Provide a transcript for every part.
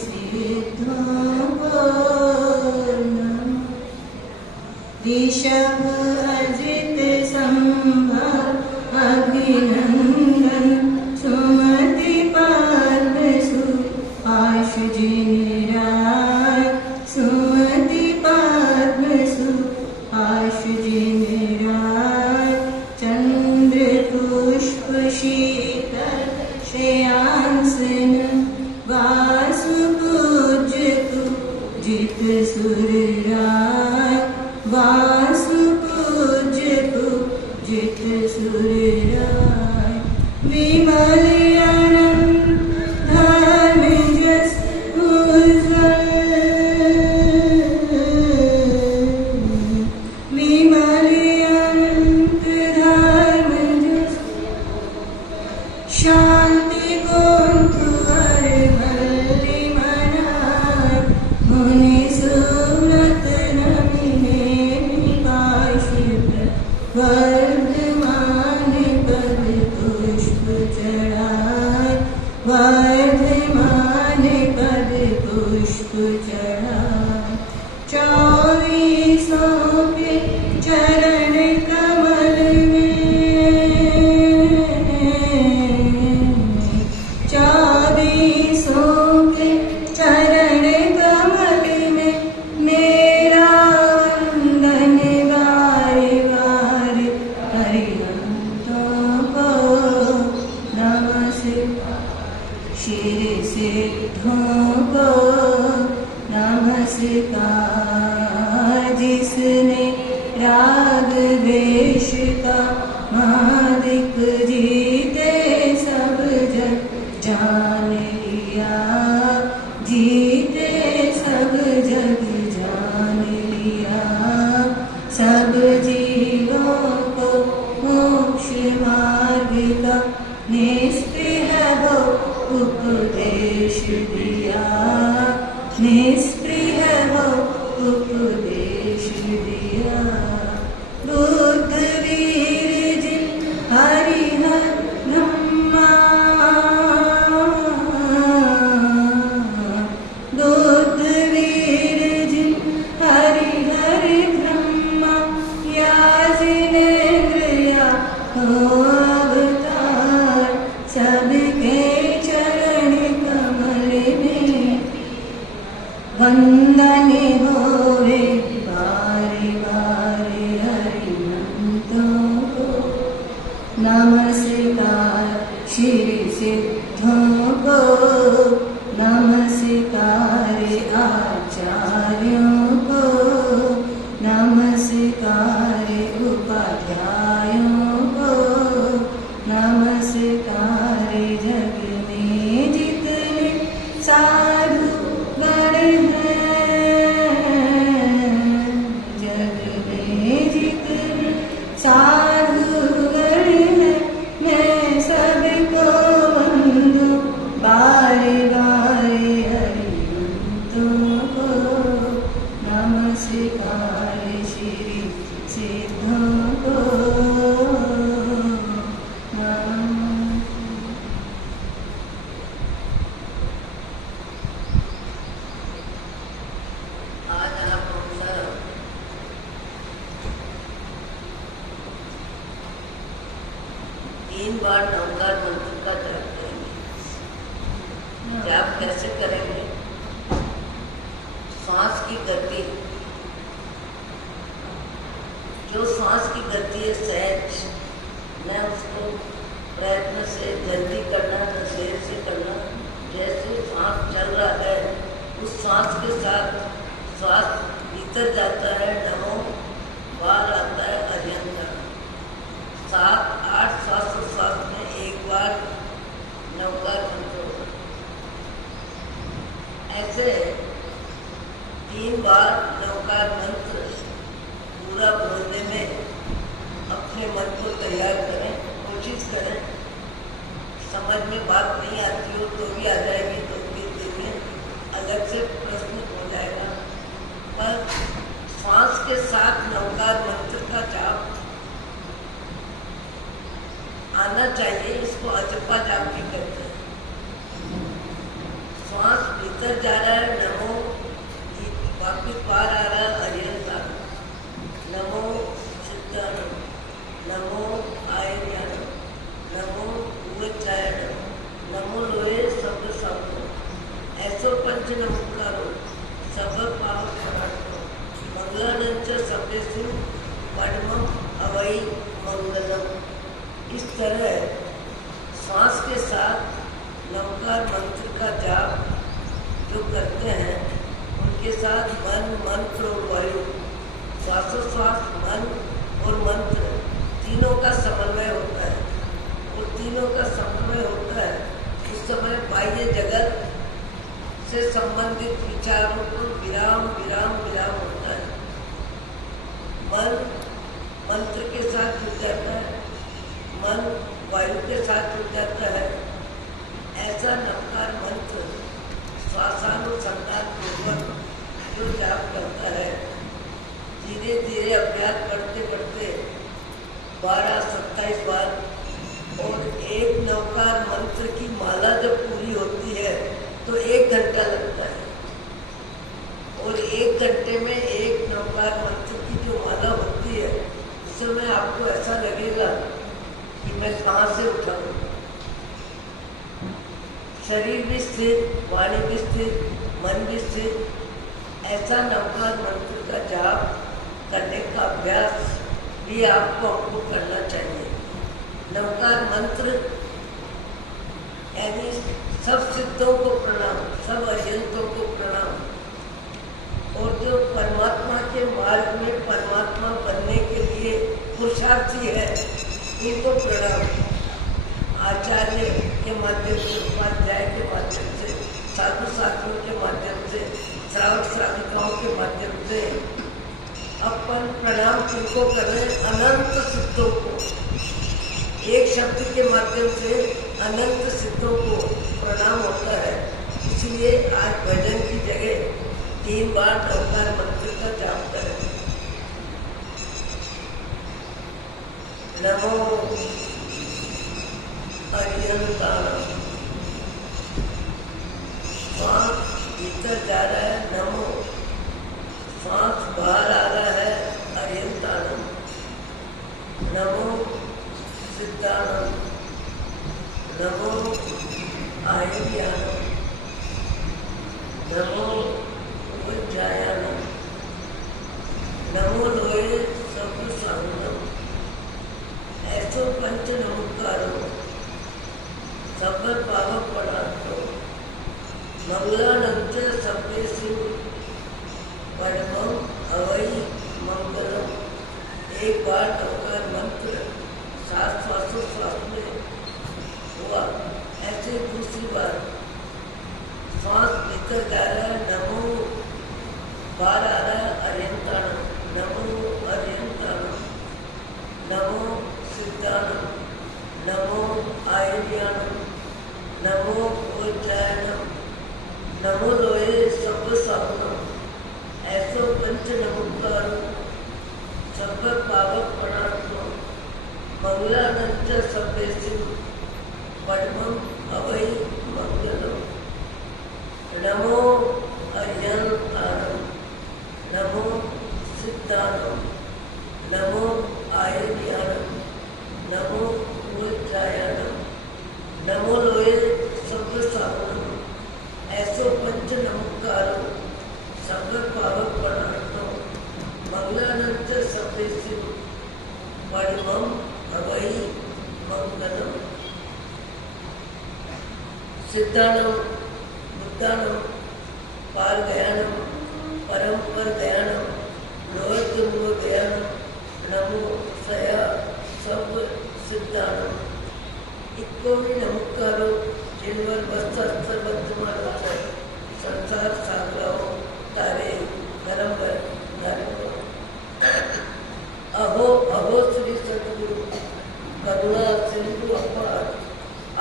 सिद्धों को नमः। ऋषभ अजित संभव अभिनंदन सुमति पद्म सुभाष जिनराय सुमति पद्म सुभाष जिनराय चंद्र पुष्प शीतल श्रेयांसन वासु पूज्य पूजित सुरराय वासु पूज्य पूजित सुरराय विमल अनंत धर्म जस उज्ज्वल विमल अनंत धर्म जस शांति गुण तुअर भल्ली मनाय मुनि सुरत नमिने वर्धमान पद पुष्प चढ़ाय वर्धमान पद पुष्प चढ़ाय चौबीसों के चरण कमल में चौबीसों के चरण कमल में मेरा वंदन गारे गारे हरिहंतों को नमस्कार शिर सिद्धों को नमस्कार जिसने राग द्वेष का मालिक जीते सब जग जान लिया जीते सब जग जान लिया सब जीवों को मोक्ष मार्ग का निष्प्रिय हो उपदेश दिया निष्प्रिय हो उपदेश दिया बुद्ध वीर जिन हरिहर ब्रह्मा बुद्ध वीर जिन हरिहर ब्रह्मा या जिनेन्द्र या हो अवतार सबके चरण कमल में वंदन होवे बारे बारे हरिहंतों को नमस्कार श्री सिद्धों को नमस्कार आचार्यों को नमस्कार उपाध्यायों को नमस्कार जग में जितने साधु गण जग में जितने साधु गण मैं सबको वंदू बारे बारे हरिहंतों को नमस्कार श्री सिद्धों को तीन बार नवकार मंत्र का जाप करेंगे। जाप कैसे करेंगे? श्वास की गति, जो श्वास की गति है सहज, न उसको प्रयत्न से जल्दी करना न देर से करना। जैसे सांस चल रहा है उस सांस के साथ श्वास भीतर जाता है, नमो, बाहर आता है अजंता। 7-8 श्वास में एक बार नवकार मंत्र होगा। ऐसे 3 बार नवकार मंत्र पूरा बोलने में अपने मन को तैयार करें, कोशिश करें। समझ में बात नहीं आती हो तो भी आ जाएगी, तो भी अलग से प्रस्तुत हो जाएगा। पर श्वास के साथ नवकार मंत्र का जाप आना चाहिए। इसको अजपा जाप भी कहते हैं। श्वास भीतर भीतर जा रहा है नमो, वापिस बाहर आ रहा है अरिहंताणम, नमो सिद्धाणम, नमो आयर्याणम, नमो उच्चारणम, नमो लोहे शब्द शब्द। ऐसो पंच नमस्कारो सब पावक पराठो मंगलानंच सभ्यसु पद्मम अवई मंगलम। इस तरह श्वास के साथ नवकार मंत्र का जाप जो करते हैं, उनके साथ मन, मंत्र और वायु, श्वासोश्वास, मन और मंत्र तीनों का समन्वय होता है। और तीनों का समन्वय होता है उस समय बाह्य जगत से संबंधित विचारों को विराम विराम विराम होता है। मन मंत्र के साथ जुड़ जाता है, मन वायु के साथ जुड़ जाता है। ऐसा नवकार मंत्र श्वासानुसंधान पूर्वक जो जाप करता है, धीरे धीरे अभ्यास बढ़ते बढ़ते 12-27 बार, और एक नवकार मंत्र की माला जब पूरी होती है तो 1 घंटा लगता है। और 1 घंटे में एक नवकार मंत्र की जो माला होती है, उस समय आपको ऐसा लगेगा कि मैं कहाँ से उठाऊं। शरीर भी स्थिर, वाणी भी स्थिर, मन भी स्थिर। ऐसा नवकार मंत्र का जाप करने का अभ्यास भी आपको करना चाहिए। नवकार मंत्र यानी सब सिद्धों को प्रणाम, सब अरिहंतों को प्रणाम। और जो परमात्मा के मार्ग में परमात्मा बनने के लिए पुरुषार्थी है, इनको प्रणाम। आचार्य के माध्यम से, उपाध्याय के माध्यम से, साधु साथियों के माध्यम से, श्रावक श्राविकाओं के माध्यम से अपन प्रणाम किनको कर रहे हैं? अनंत सिद्धों को। एक शब्द के माध्यम से अनंत सिद्धों को प्रणाम होता है। इसलिए आज भजन की जगह 3 बार नवकार मंत्र का जाप करें। नमो अरिहंताणम। श्वास भीतर जा रहा है, नमो। श्वास बाहर आ रहा है, अरिहंताणम। नमो सिद्धाणम, नमो आयर्याणम, नमो उज्जायाणम, नमो लोहे सब साधनम। ऐसो पंच नमस्कारो सब पावक पदार्थो मंगलानंच सभ्यसु पद्मम अवई मंगलम। एक बार नवकार मंत्र श्वासोश्वास में हुआ, ऐसे दूसरी बार श्वास भीतर जा रहा है, नमो, बाहर आ रहा है अरिहंताणम, नमो अरिहंताणम, नमो सिद्धाणम, नमो आयर्याणम, नमो उज्जायणम, नमो लोहे सब साधनम। ऐसो पंच नमस्कार सब पावक पदार्थो मंगलानंच सभ्यसु पद्मम अवई मंगलम। नमो अरिहंताणम, नमो सिद्धाणम, नमो आयर्याणम, नमो उज्जायणम, नमो लोहे सब साधनम। ऐसो पंच नमस्कारो सब पावक पदार्थो मंगलानंच सभ्यसु पद्मम अवई मंगलम। सिद्धाणम, बुद्धाणम, पारगयाणम, परम्पर गयाणम, लोहतुंग गयाणम, नमो सया सब सिद्धाणम। इको भी नमस्कारो जिनवर वस्त्र वर्तमान संसार सागराओ तारे नरम्बर नारियो। अहो अहो श्री सद्गुरु करुणा सिंधु अपार,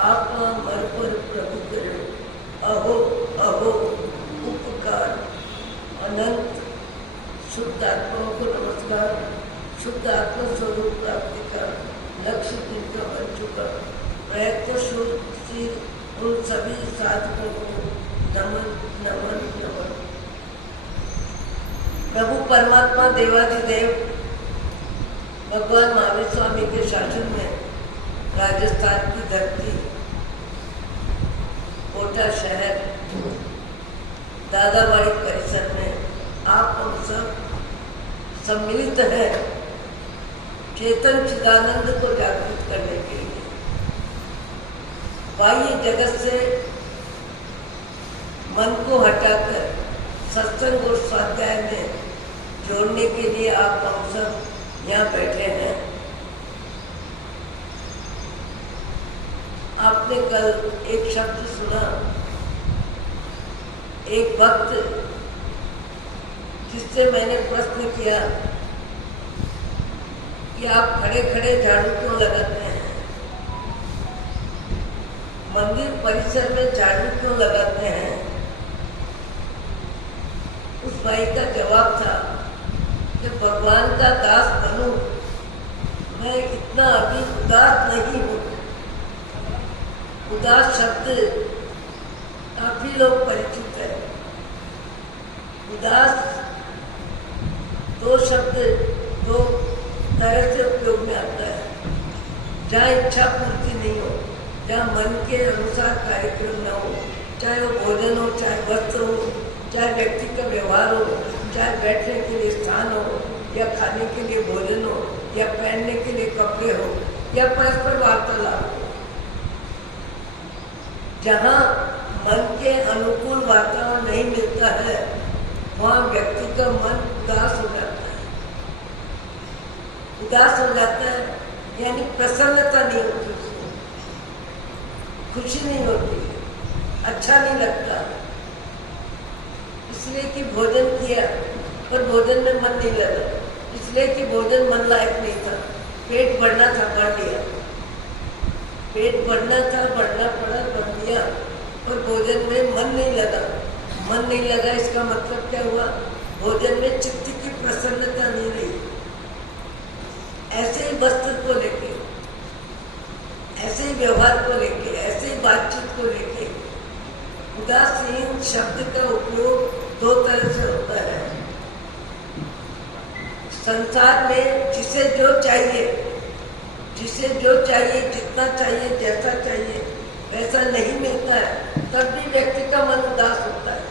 आपा मर पर प्रभु करे। अहो अहो उपकार। अनंत शुद्ध आत्माओं को नमस्कार। शुद्ध आत्मा स्वरूप प्राप्ति का लक्ष्य जिनका बन चुका, प्रयत्नशील उन सभी साधकों को नमन नमन नमन। प्रभु परमात्मा देवाधिदेव भगवान महावीर स्वामी के शासन में राजस्थान की धरती, कोटा शहर, दादाबाड़ी परिसर में आप हम सब सम्मिलित है चेतन चिदानंद को जागृत करने के लिए। बाह्य जगत से मन को हटाकर सत्संग और स्वाध्याय में जोड़ने के लिए आप हम सब यहाँ बैठे हैं। आपने कल एक शब्द सुना, एक भक्त जिससे मैंने प्रश्न किया कि आप खड़े खड़े झाड़ू क्यों लगाते हैं, मंदिर परिसर में झाड़ू क्यों लगाते हैं। उस भाई का जवाब था कि भगवान का दास बनूं, मैं इतना अभी उदास नहीं हूं। उदास शब्द काफी लोग परिचित है। उदास दो शब्द दो तरह से उपयोग में आता है। जहाँ इच्छा पूर्ति नहीं हो, जहाँ मन के अनुसार कार्यक्रम न हो, चाहे वो भोजन हो, चाहे वस्त्र हो, चाहे व्यक्ति का व्यवहार हो, चाहे बैठने के लिए स्थान हो, या खाने के लिए भोजन हो, या पहनने के लिए कपड़े हो, या परस्पर वार्तालाप हो। जहाँ मन के अनुकूल वातावरण नहीं मिलता है, वहाँ व्यक्ति का मन उदास हो जाता है। उदास हो जाता है यानी प्रसन्नता नहीं होती, उसको खुशी नहीं होती, अच्छा नहीं लगता। इसलिए कि भोजन किया पर भोजन में मन नहीं लगा, इसलिए कि भोजन मन लायक नहीं था। पेट भरना था, भर लिया। पेट भरना था, भरना पड़ा, भर लिया, और भोजन में मन नहीं लगा। मन नहीं लगा इसका मतलब क्या हुआ? भोजन में चित्त की प्रसन्नता नहीं रही। ऐसे ही वस्त्र को लेके, ऐसे ही व्यवहार को लेके, ऐसे ही बातचीत को लेके उदासीन शब्द का उपयोग दो तरह से होता है। संसार में जिसे जो चाहिए, जितना चाहिए, जैसा चाहिए वैसा नहीं मिलता है, तब भी व्यक्ति का मन उदास होता है।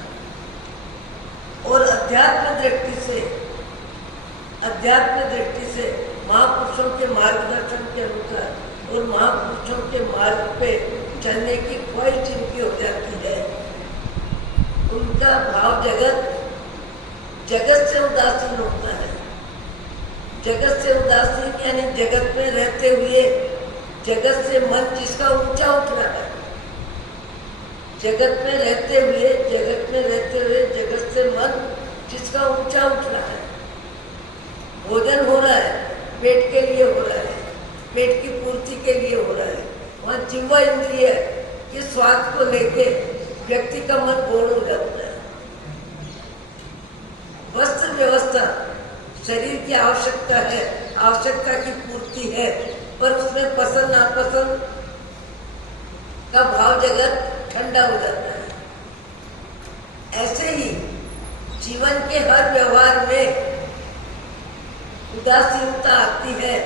और अध्यात्म दृष्टि से महापुरुषों के मार्गदर्शन के अनुसार और महापुरुषों के मार्ग पे चलने की ख्वाहिश जिनकी हो जाती है, उनका भाव जगत से उदासीन होता है। जगत से उदासीन यानी जगत में रहते हुए, जगत से मन जिसका ऊंचा उठ रहा है, जगत में रहते हुए जगत से मन जिसका ऊंचा उठ रहा है। भोजन हो रहा है, पेट के लिए हो रहा है, पेट की पूर्ति के लिए हो रहा है। वहाँ जिह्वा इंद्रिय के स्वाद को लेके व्यक्ति का मन बोर हो जाता है। वस्त्र व्यवस्था शरीर की आवश्यकता है, आवश्यकता की पूर्ति है, पर उसमें पसंद नापसंद का भाव जगत ठंडा हो जाता है। ऐसे ही जीवन के हर व्यवहार में उदासीनता आती है।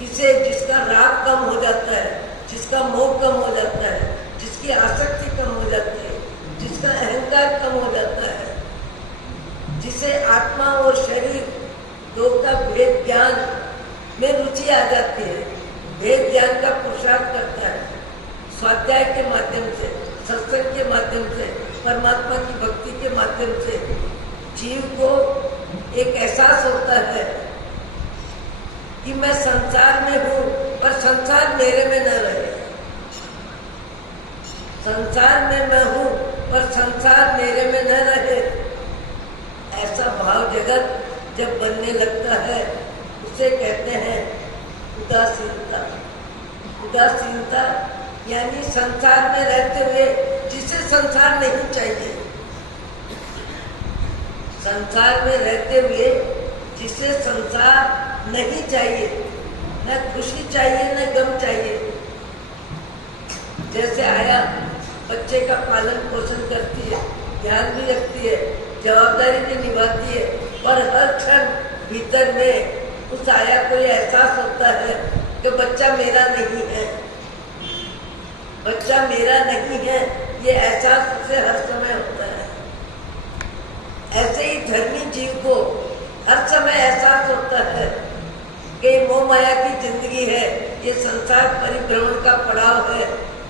जिसका राग कम हो जाता है, जिसका मोह कम हो जाता है, जिसकी आसक्ति कम हो जाती है, जिसका अहंकार कम हो जाता है, जिसे आत्मा और शरीर दो का भेद ज्ञान में रुचि आ जाती है, भेद ज्ञान का पुरुषार्थ करता है। स्वाध्याय के माध्यम से, सत्संग के माध्यम से, परमात्मा की भक्ति के माध्यम से जीव को एक एहसास होता है कि मैं संसार में हूँ, पर संसार मेरे में न रहे। संसार में मैं हूँ, पर संसार मेरे में न रहे। ऐसा भाव जगत जब बनने लगता है, उसे कहते हैं उदासीनता। उदासीनता यानी संसार में रहते हुए जिसे संसार नहीं चाहिए, संसार में रहते हुए जिसे संसार नहीं चाहिए, न खुशी चाहिए न गम चाहिए। जैसे आया बच्चे का पालन पोषण करती है, ध्यान भी रखती है, जवाबदारी भी निभाती है, पर हर क्षण भीतर में उस आया को ये एहसास होता है कि बच्चा मेरा नहीं है, बच्चा मेरा नहीं है, ये एहसास उसे हर समय होता है। ऐसे ही धर्मी जीव को हर समय एहसास होता है कि मोह माया की जिंदगी है, ये संसार परिभ्रमण का पड़ाव है,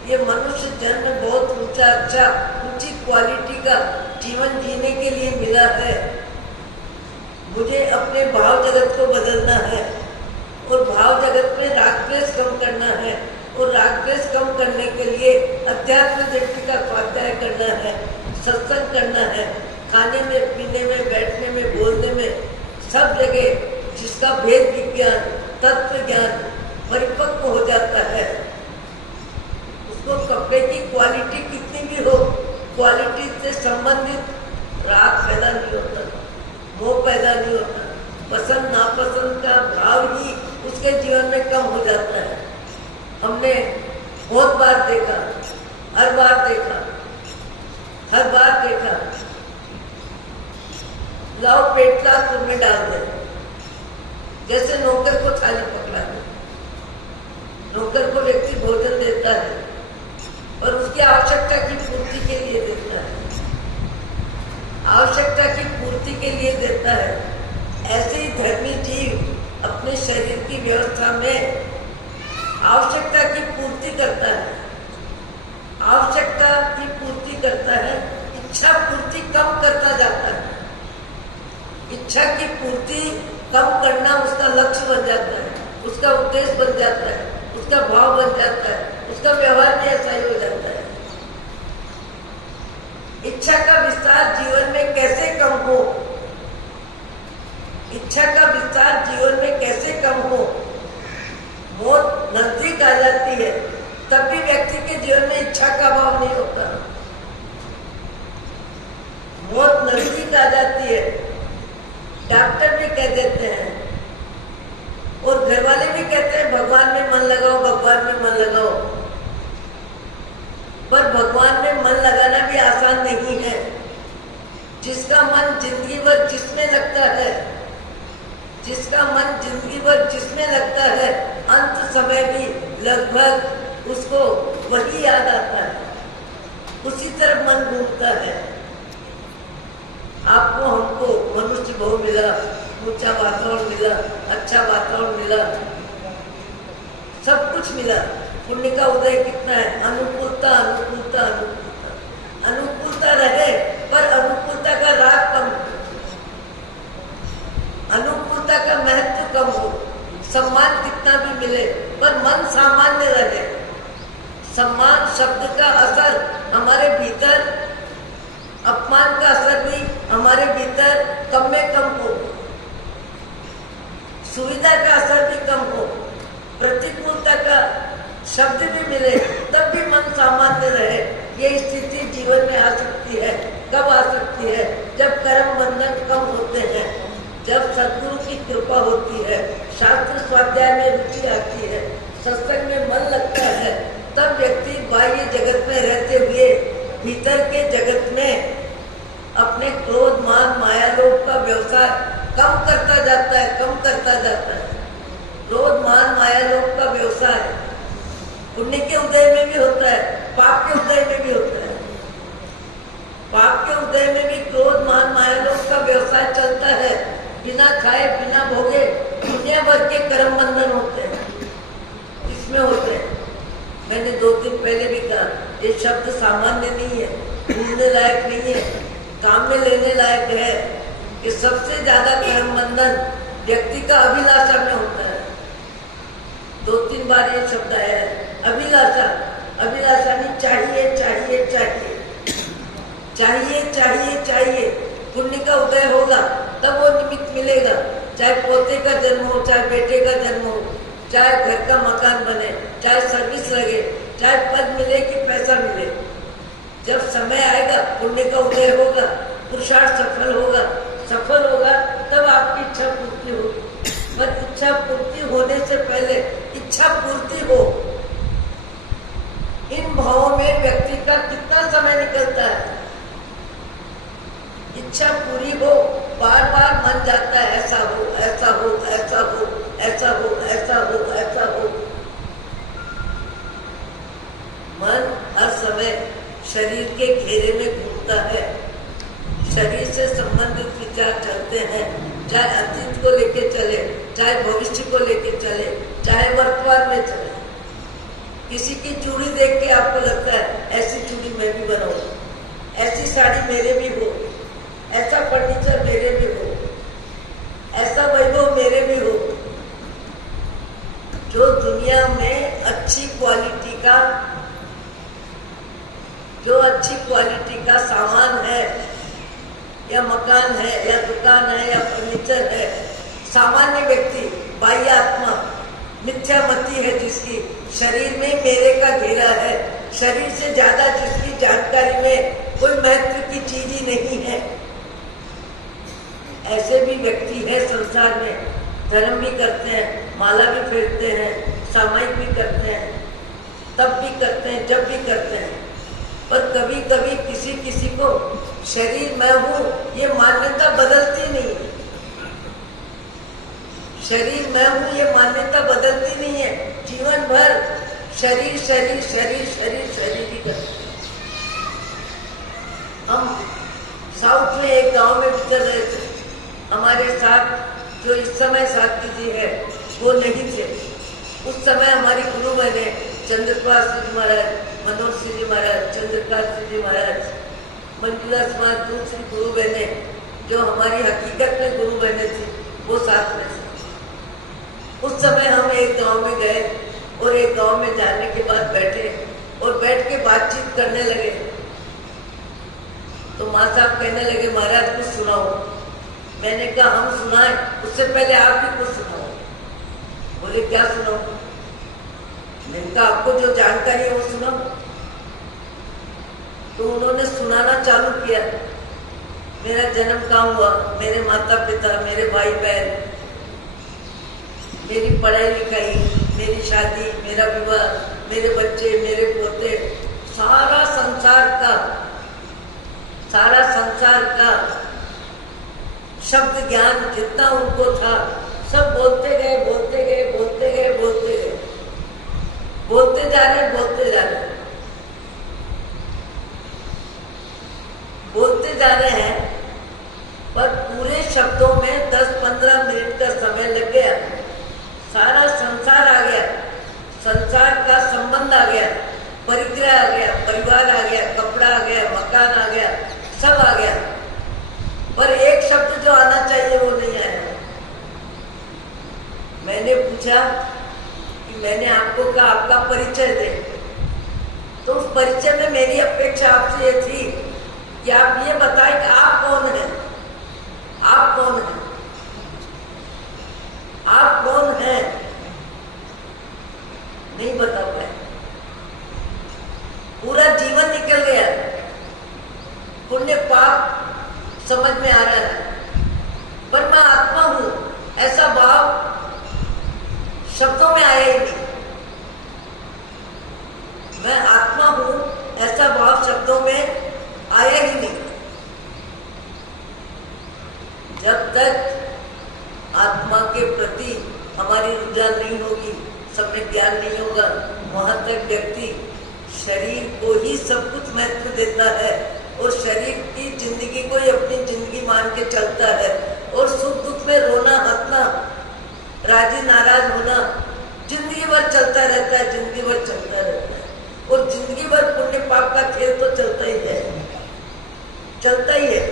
ये मनुष्य जन्म बहुत ऊंचा अच्छा ऊंची क्वालिटी का जीवन जीने के लिए मिला है। मुझे अपने भाव जगत को बदलना है और भाव जगत में राग द्वेष कम करना है, और राग द्वेष कम करने के लिए अध्यात्म दृष्टि का स्वाध्याय करना है, सत्संग करना है, खाने में पीने में बैठने में बोलने में सब जगह जिसका भेद विज्ञान तत्व ज्ञान परिपक्व हो जाता है, उसको कपड़े की क्वालिटी कितनी भी हो, क्वालिटी से संबंधित राग पैदा नहीं होता, मोह पैदा नहीं होता, पसंद नापसंद का भाव ही उसके जीवन में कम हो जाता है। हमने बहुत बार देखा, हर बार देखा, लाओ पेटला तुम में डाल दे, जैसे नौकर को थाली पकड़ा दे। नौकर को व्यक्ति भोजन देता है और उसकी आवश्यकता की पूर्ति के लिए देता है, आवश्यकता की पूर्ति के लिए देता है। ऐसे ही धर्मी जीव अपने शरीर की व्यवस्था में आवश्यकता की पूर्ति करता है, आवश्यकता की पूर्ति करता है, इच्छा पूर्ति कम करता जाता है। इच्छा की पूर्ति कम करना उसका लक्ष्य बन जाता है, उसका उद्देश्य बन जाता है, उसका भाव बन जाता है, उसका व्यवहार भी ऐसा ही हो जाता है। इच्छा का विस्तार जीवन में कैसे कम हो, इच्छा का विस्तार जीवन में कैसे कम हो, मौत नजदीक आ जाती है तब भी व्यक्ति के जीवन में इच्छा का भाव नहीं होता। मौत नजदीक आ जाती है, डॉक्टर भी कह देते हैं और घर वाले भी कहते हैं भगवान में मन लगाओ, भगवान में मन लगाओ, पर भगवान में मन लगाना भी आसान नहीं है। जिसका मन जिंदगी भर जिसमें लगता है, जिसका मन जिंदगी भर जिसमें लगता है, अंत समय भी लगभग उसको वही याद आता है, उसी तरफ मन घूमता है। आपको हमको मनुष्य भाव मिला, ऊंचा वातावरण मिला, अच्छा वातावरण मिला, सब कुछ मिला। पुण्य का उदय कितना है, अनुकूलता अनुकूलता अनुकूलता, अनुकूलता रहे पर अनुकूलता का राग कम हो, अनुकूलता का महत्व कम हो, सम्मान कितना भी मिले पर मन सामान्य रहे। सम्मान शब्द का असर हमारे भीतर, अपमान का असर भी हमारे भीतर कम में कम हो, सुविधा का असर भी कम हो, प्रतिकूलता का शब्द भी मिले तब भी मन सामान्य रहे। ये स्थिति जीवन में आ सकती है। कब आ सकती है? जब कर्म बंधन कम होते हैं, जब सद्गुरु की कृपा होती है, शास्त्र स्वाध्याय में रुचि आती है, सत्संग में मन लगता है, तब व्यक्ति बाह्य जगत में रहते हुए भीतर के जगत में अपने क्रोध मान माया लोभ का व्यवसाय कम करता जाता है, कम करता जाता है। क्रोध मान माया लोभ का व्यवसाय पुण्य के उदय में भी होता है, पाप के उदय में भी होता है। पाप के उदय में भी क्रोध मान माया लोभ का व्यवसाय चलता है। बिना खाए बिना भोगे दुनिया भर के कर्म बंधन होते हैं, इसमें होते हैं। मैंने 2 दिन पहले भी कहा, ये शब्द सामान्य नहीं है, भूलने लायक नहीं है, काम में लेने लायक है कि सबसे ज्यादा कर्म बंधन व्यक्ति का अभिलाषा में होता है। 2-3 बार ये शब्द आया है, अभिलाषा। अभिलाषा नहीं, चाहिए चाहिए चाहिए चाहिए चाहिए चाहिए। पुण्य का उदय होगा तब वो निमित्त मिलेगा, चाहे पोते का जन्म हो, चाहे बेटे का जन्म हो, चाहे घर का मकान बने, चाहे सर्विस लगे, चाहे पद मिले कि पैसा मिले। जब समय आएगा पुण्य का उदय होगा, पुरुषार्थ सफल होगा, सफल होगा तब आपकी इच्छा पूर्ति होगी। पर इच्छा पूर्ति होने से पहले इच्छा पूर्ति हो, इन भावों में व्यक्ति का कितना समय निकलता है, इच्छा पूरी हो, बार बार मन जाता है ऐसा हो, ऐसा हो, ऐसा हो, ऐसा हो, ऐसा हो, ऐसा हो। मन हर समय शरीर के घेरे में घूमता है, शरीर से संबंधित विचार चलते हैं, चाहे अतीत को लेके चले, चाहे भविष्य को लेके चले, चाहे वर्तमान में चले। किसी की चूड़ी देख के आपको लगता है ऐसी चूड़ी मैं भी बनाऊं, ऐसी साड़ी मेरे भी हो, ऐसा फर्नीचर मेरे भी हो, ऐसा वैभव मेरे भी हो। जो दुनिया में अच्छी क्वालिटी का सामान है, या मकान है, या दुकान है, या फर्नीचर है, सामान्य व्यक्ति, बाह्य आत्मा, मिथ्यामति है जिसकी, शरीर में मेरे का घेरा है, शरीर से ज्यादा जिसकी जानकारी में कोई महत्व की चीज ही नहीं है, ऐसे भी व्यक्ति है संसार में। धर्म भी करते हैं, माला भी फेरते हैं, सामायिक भी करते हैं, तब भी करते हैं, जब भी करते हैं। पर कभी कभी किसी किसी को शरीर मैं हूं ये मान्यता बदलती नहीं है, शरीर मैं हूं ये मान्यता बदलती नहीं है। जीवन भर शरीर शरीर शरीर शरीर शरीर ही करते। हम साउथ में एक गांव में गुजर रहे थे, हमारे साथ जो इस समय साथी जी है वो नहीं थे। उस समय हमारी गुरु बने चंद्रपाल सिंह जी महाराज, मनोज सिंह जी महाराज, चंद्रकांत सिंह जी महाराज, मंजुला समाज दूसरी गुरु बहने जो हमारी हकीकत में गुरु बहने थी, वो साथ में थे। उस समय हम एक गांव में गए और एक गांव में जाने के बाद बैठे और बैठ के बातचीत करने लगे। तो माँ साहब कहने लगे महाराज कुछ सुनाओ। मैंने कहा हम सुनाए, उससे पहले आप भी कुछ सुनाओ। बोले क्या सुनाओ? मैंने कहा आपको जो जानकारी है वो सुनाओ। तो उन्होंने सुनाना चालू किया। मेरा जन्म कहाँ हुआ, मेरे माता पिता, मेरे भाई बहन, मेरी पढ़ाई लिखाई, मेरी शादी, मेरा विवाह, मेरे बच्चे, मेरे पोते, सारा संसार का शब्द ज्ञान जितना उनको था सब बोलते गए, बोलते गए, बोलते गए, बोलते गए, बोलते जा रहे, बोलते जा रहे, बोलते जा रहे हैं। पर पूरे शब्दों में 10-15 मिनट का समय लग गया। सारा संसार आ गया, संसार का संबंध आ गया, परिग्रह आ गया, परिवार आ गया, कपड़ा आ गया, मकान आ गया, सब आ गया। पर एक शब्द जो आना चाहिए वो नहीं आया। मैंने पूछा कि मैंने आपको कहा आपका परिचय दे, तो उस परिचय में मेरी अपेक्षा आपसे ये थी कि आप ये बताएं कि आप कौन हैं, आप कौन हैं, आप कौन हैं। नहीं बता पाए। पूरा जीवन निकल गया, पुण्य पाप समझ में आ रहा है, पर मैं आत्मा हूं ऐसा भाव शब्दों में आया ही नहीं। मैं आत्मा हूं ऐसा भाव शब्दों में आया ही नहीं। जब तक आत्मा के प्रति हमारी रुझान नहीं होगी, सम्यक ज्ञान नहीं होगा, वहां तक व्यक्ति शरीर को ही सब कुछ महत्व देता है और शरीर की जिंदगी को ही अपनी जिंदगी मान के चलता है। और सुख दुख में रोना, हंसना, राजी नाराज होना जिंदगी भर चलता रहता है, जिंदगी भर चलता रहता है। और जिंदगी भर पुण्य पाप का खेल तो चलता ही है, चलता ही है,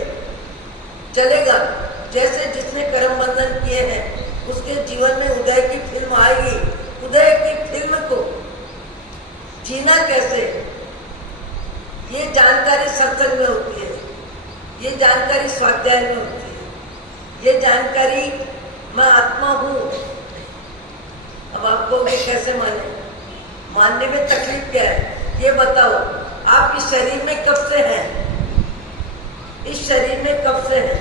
चलेगा। जैसे जिसने कर्म बंधन किए हैं उसके जीवन में उदय की फिल्म आएगी। उदय की फिल्म को जीना कैसे, ये जानकारी सत्संग में होती है, ये जानकारी स्वाध्याय में होती है, ये जानकारी मैं आत्मा हूं। अब आपको ये कैसे माने, मानने में तकलीफ क्या है ये बताओ। आप इस शरीर में कब से हैं, इस शरीर में कब से हैं?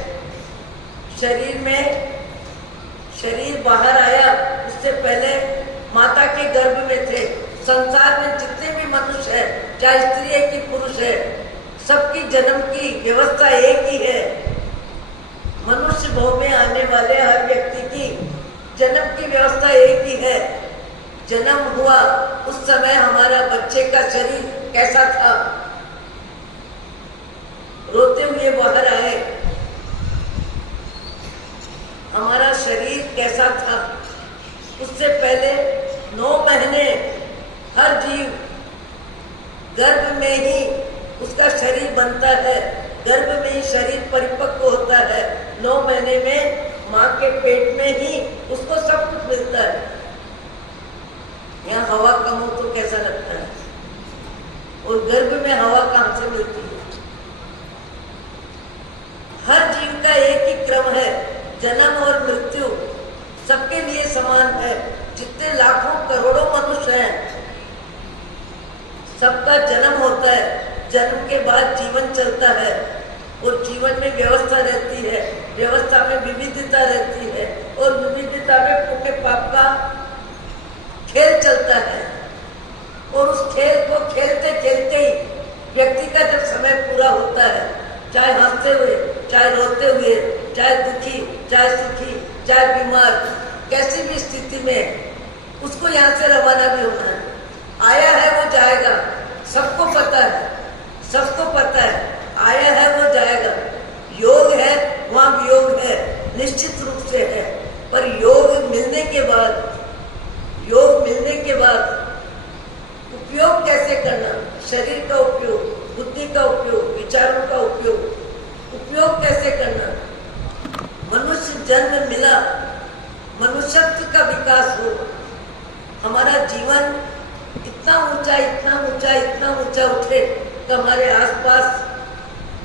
शरीर बाहर आया उससे पहले माता के गर्भ में थे। संसार में जितने भी मनुष्य है, चाहे स्त्री है कि पुरुष है, सबकी जन्म की व्यवस्था एक ही है। व्यवस्था एक ही है। जन्म हुआ उस समय हमारा बच्चे का शरीर कैसा था, रोते हुए बाहर आए, हमारा शरीर कैसा था। उससे पहले 9 महीने हर जीव गर्भ में ही उसका शरीर बनता है, गर्भ में ही शरीर परिपक्व होता है। 9 महीने में माँ के पेट में ही उसको सब कुछ मिलता है। यहाँ हवा कम हो तो कैसा लगता है, और गर्भ में हवा कहाँ से मिलती है। हर जीव का एक ही क्रम है, जन्म और मृत्यु सबके लिए समान है। जितने लाखों करोड़ों मनुष्य हैं, सबका जन्म होता है, जन्म के बाद जीवन चलता है, और जीवन में व्यवस्था रहती है, व्यवस्था में विविधता रहती है, और विविधता में पुण्य पाप का खेल चलता है। और उस खेल को खेलते खेलते ही व्यक्ति का जब समय पूरा होता है, चाहे हंसते हुए, चाहे रोते हुए, चाहे दुखी, चाहे सुखी, चाहे बीमार, कैसी भी स्थिति में उसको यहाँ से रवाना भी होना है। आया है वो जाएगा, सबको पता है, सबको पता है। आया है वो जाएगा। योग है वहाँ वियोग है, निश्चित रूप से है। पर योग मिलने के बाद, योग मिलने के बाद उपयोग कैसे करना, शरीर का उपयोग, बुद्धि का उपयोग, विचारों का उपयोग, उपयोग कैसे करना। मनुष्य जन्म मिला, मनुष्यत्व का विकास हो, हमारा जीवन इतना ऊंचा, इतना ऊंचा, इतना ऊंचा उठे कि हमारे आसपास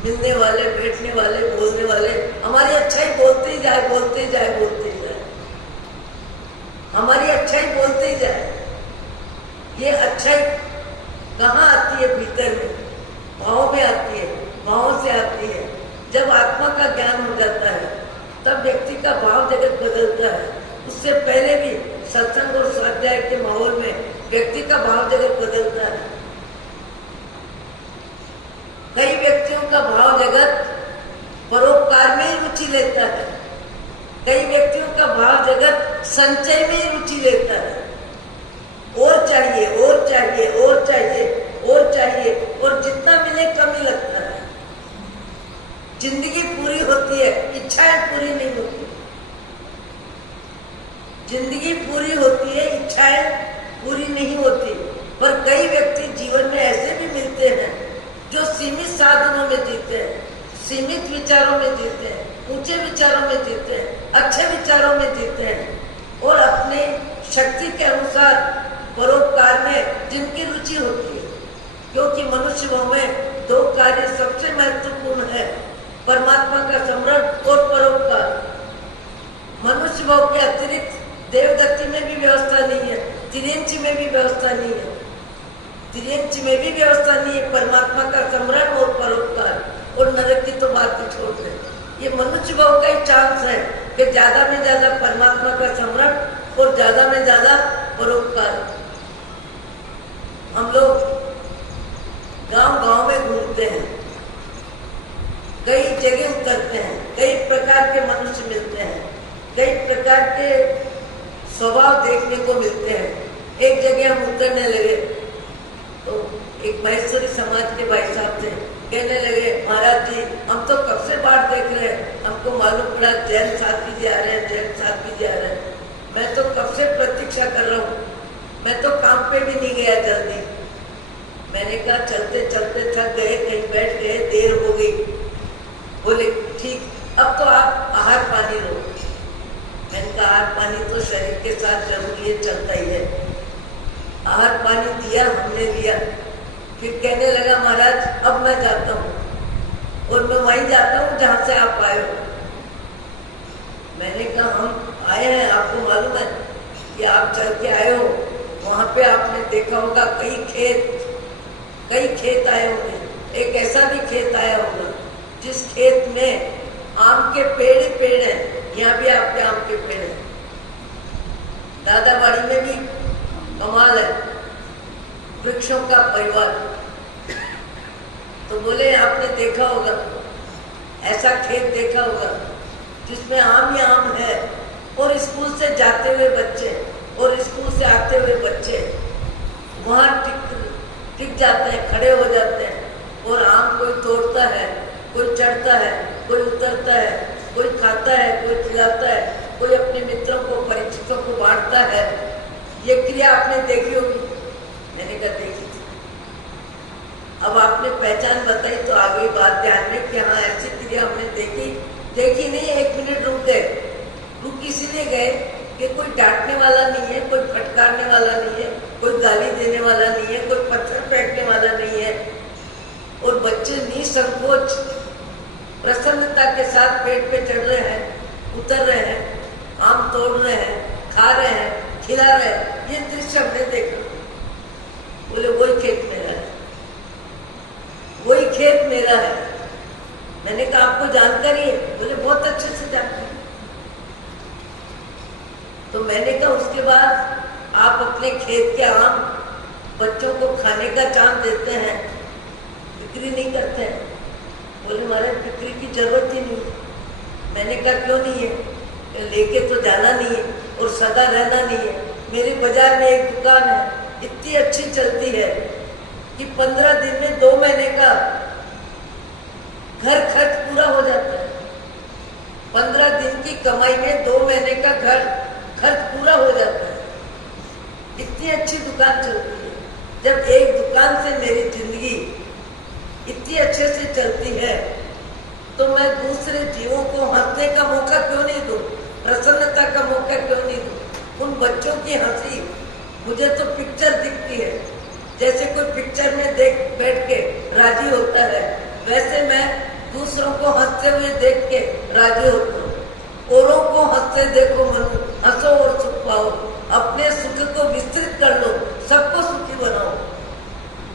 मिलने वाले, बैठने वाले, बोलने वाले हमारी अच्छाई बोलते ही जाए, बोलते ही जाए, बोलते ही जाए, हमारी अच्छाई बोलते ही जाए। ये अच्छाई कहाँ आती है? भीतर में, भाव में आती है, भाव से आती है। जब आत्मा का ज्ञान हो जाता है तब व्यक्ति का भाव जगत बदलता है। उससे पहले भी सत्संग और स्वाध्याय के माहौल में व्यक्ति का भाव जगत बदलता है। कई व्यक्तियों का भाव जगत परोपकार में ही रुचि लेता है, कई व्यक्तियों का भाव जगत संचय में ही रुचि लेता है। और चाहिए, और चाहिए, और चाहिए, और चाहिए, और जितना मिले कम ही लगता है। जिंदगी पूरी होती है, इच्छाएं पूरी नहीं होती। जिंदगी पूरी होती है, इच्छाएं पूरी नहीं होती। पर कई व्यक्ति जीवन में ऐसे भी मिलते हैं जो सीमित साधनों में जीते हैं, सीमित विचारों में जीते हैं, ऊंचे विचारों में जीते हैं, अच्छे विचारों में जीते हैं, और अपने शक्ति के अनुसार परोपकार में जिनकी रुचि होती है। क्योंकि मनुष्य भाव में 2 कार्य सबसे महत्वपूर्ण है, परमात्मा का स्मरण और परोपकार। मनुष्य भाव के अतिरिक्त देवगति में भी व्यवस्था नहीं है, तिर्यंची में भी व्यवस्था नहीं है, तिर्यंची में भी व्यवस्था नहीं है परमात्मा का स्मरण और परोपकार। और नरक की तो बात ही छोड़ दे। ये मनुष्य भाव का ही चांस है कि ज्यादा में ज्यादा परमात्मा का स्मरण और ज्यादा में ज्यादा परोपकार। हम लोग गांव-गांव में घूमते हैं, कई जगह उतरते हैं, कई प्रकार के मनुष्य मिलते हैं, कई प्रकार के स्वभाव देखने को मिलते हैं। एक जगह हम उतरने लगे तो एक महेश्वरी समाज के भाई साहब थे, कहने लगे, महाराज जी हम तो कब से बात देख रहे हैं, हमको मालूम पड़ा जैन साथी जी आ रहे हैं, जैन साथी जी आ रहे हैं। मैं तो कब से प्रतीक्षा कर रहा हूँ, मैं तो काम पे भी नहीं गया जल्दी। मैंने कहा चलते चलते थक गए, कहीं बैठ गए, देर हो गई। बोले ठीक, अब तो आप आहार पानी लो। मैंने कहा आहार पानी तो शरीर के साथ जरूरी है, चलता ही है। आहार पानी दिया, हमने लिया। फिर कहने लगा, महाराज अब मैं जाता हूँ, और मैं वहीं जाता हूँ जहाँ से आप आए हो। मैंने कहा हम आए हैं, आपको मालूम है कि आप चल के आए हो, वहाँ पे आपने देखा होगा कई खेत आए होंगे। एक ऐसा भी खेत आया होगा जिस खेत में आम के पेड़ ही पेड़ हैं। यहाँ भी आपके आम के पेड़ हैं, दादाबाड़ी में भी कमाल है, वृक्षों का परिवार। तो बोले आपने देखा होगा, ऐसा खेत देखा होगा जिसमें आम ही आम है, और स्कूल से जाते हुए बच्चे और स्कूल से आते हुए बच्चे वहाँ टिक जाते हैं, खड़े हो जाते हैं। और आम कोई तोड़ता है, कोई चढ़ता है, कोई उतरता है, कोई खाता है, कोई खिलाता है, कोई अपने मित्रों को, परिचितों को बांटता है। ये क्रिया आपने देखी होगी। मैंने कहा देखी थी। अब आपने पहचान बताई तो आ गई बात ध्यान में कि हाँ ऐसी क्रिया हमने देखी नहीं। 1 मिनट रुक गए। रुक इसीलिए गए कि कोई डांटने वाला नहीं है, कोई फटकारने वाला नहीं है, कोई गाली देने वाला नहीं है, कोई पत्थर फेंकने वाला नहीं है। और बच्चे निसंकोच प्रसन्नता के साथ पेट पे चढ़ रहे हैं, उतर रहे हैं, आम तोड़ रहे हैं, खा रहे हैं, खिला रहे हैं। ये दृश्य हमने देखा। बोले वही खेत मेरा है, वही खेत मेरा है। मैंने कहा आपको जानकारी है? बोले बहुत अच्छे से जानकारी। तो मैंने कहा उसके बाद आप अपने खेत के आम बच्चों को खाने का चांस देते हैं, बिक्री नहीं करते हैं? बोले महाराज बिक्री की जरूरत ही नहीं। मैंने कहा क्यों नहीं है? लेके तो जाना नहीं है और सदा रहना नहीं है। मेरे बाजार में एक दुकान है, इतनी अच्छी चलती है कि 15 दिन में 2 महीने का घर खर्च पूरा हो जाता है। 15 दिन की कमाई में 2 महीने का घर खर्च पूरा हो जाता है। इतनी अच्छी दुकान चलती है। जब एक दुकान से मेरी जिंदगी इतनी अच्छे से चलती है तो मैं दूसरे जीवों को हंसने का मौका क्यों नहीं दूं, प्रसन्नता का मौका क्यों नहीं दूं? उन बच्चों की हंसी मुझे तो पिक्चर दिखती है, जैसे कोई पिक्चर में देख बैठ के राजी होता है, वैसे मैं दूसरों को हंसते हुए देख के राजी होता हूँ। औरों को हंसते देखो मनु, हंसो और सुख पाओ, अपने सुख को विस्तृत कर लो, सबको सुखी बनाओ।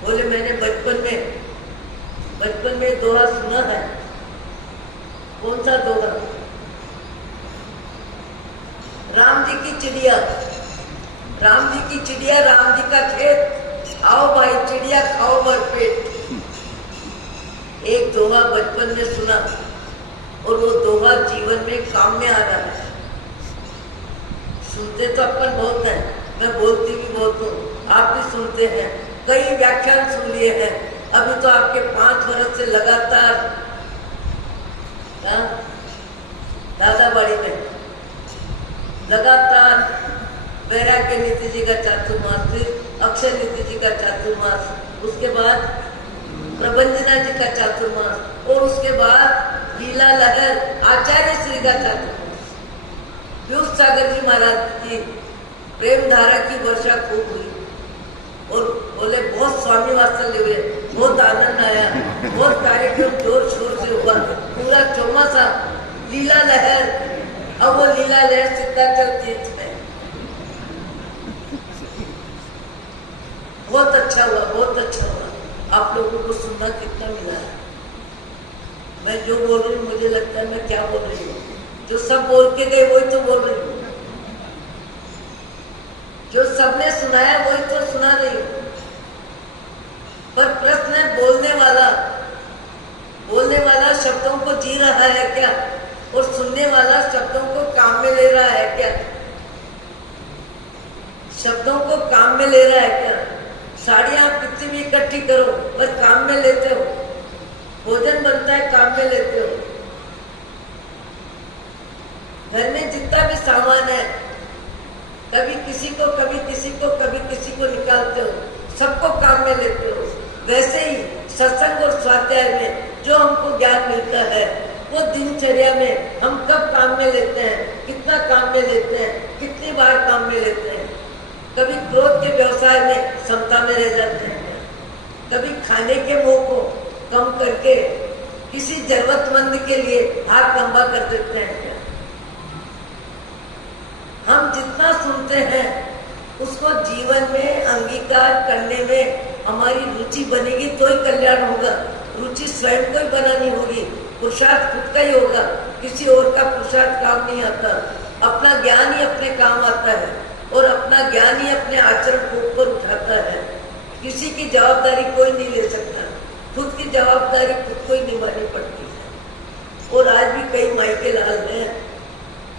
बोले मैंने बचपन में दोहा सुना है। कौन सा दोहा? राम जी की चिड़िया, राम जी की चिड़िया, राम जी का खेत, आओ भाई चिड़िया खाओ भर पेट। एक दोहा बचपन में सुना और वो दोहा जीवन में काम में आ रहा है। सुनते तो अपन बहुत हैं, मैं बोलती भी बहुत हूँ, आप भी सुनते हैं, कई व्याख्यान सुन लिए हैं। अभी तो आपके 5 वर्ष से लगातार दादाबाड़ी में लगातार वैराग्य नीति जी का चातुर्मास, फिर अक्षय नीति जी का चातुर्मास, उसके बाद प्रबंजना जी का चातुर्मास और उसके बाद लीला लहर आचार्य श्री का चातुर्मास। पीयूष सागर जी महाराज की प्रेम धारा की वर्षा खूब हुई और बोले बहुत स्वामी वात्सल्य हुए, बहुत आनंद आया, बहुत कार्यक्रम जोर शोर से हुआ, पूरा चौमासा लीला लहर। अब वो लीला लहर सिद्धाचल तीर्थ में बहुत अच्छा हुआ, बहुत अच्छा हुआ। आप लोगों को सुनना कितना मिला है। मैं जो बोल रही हूँ मुझे लगता है मैं क्या बोल रही हूँ, जो सब बोल के गए वही तो बोल रही हूँ, जो सबने सुनाया वही तो सुना रही हूँ। पर प्रश्न है बोलने वाला शब्दों को जी रहा है क्या, और सुनने वाला शब्दों को काम में ले रहा है क्या? शब्दों को काम में ले रहा है क्या? साड़ियां आप कितनी भी इकट्ठी करो पर काम में लेते हो, भोजन बनता है काम में लेते हो, घर में जितना भी सामान है कभी किसी को कभी किसी को कभी किसी को निकालते हो, सबको काम में लेते हो। वैसे ही सत्संग और स्वाध्याय में जो हमको ज्ञान मिलता है वो दिनचर्या में हम कब काम में लेते हैं, कितना काम में लेते हैं, कितनी बार काम में लेते हैं। कभी क्रोध के व्यवसाय में समता में रह जाते हैं, कभी खाने के मोह को कम करके किसी जरूरतमंद के लिए हाथ लंबा कर देते हैं। हम जितना सुनते हैं उसको जीवन में अंगीकार करने में हमारी रुचि बनेगी तो ही कल्याण होगा। रुचि स्वयं को ही बनानी होगी, पुरुषार्थ खुद का ही होगा, किसी और का पुरुषार्थ काम नहीं आता। अपना ज्ञान ही अपने काम आता है और अपना ज्ञान ही अपने आचरण को ऊपर उठाता है। किसी की जवाबदारी कोई नहीं ले सकता, खुद की जवाबदारी खुद को ही निभानी पड़ती है। और आज भी कई मायके लाल हैं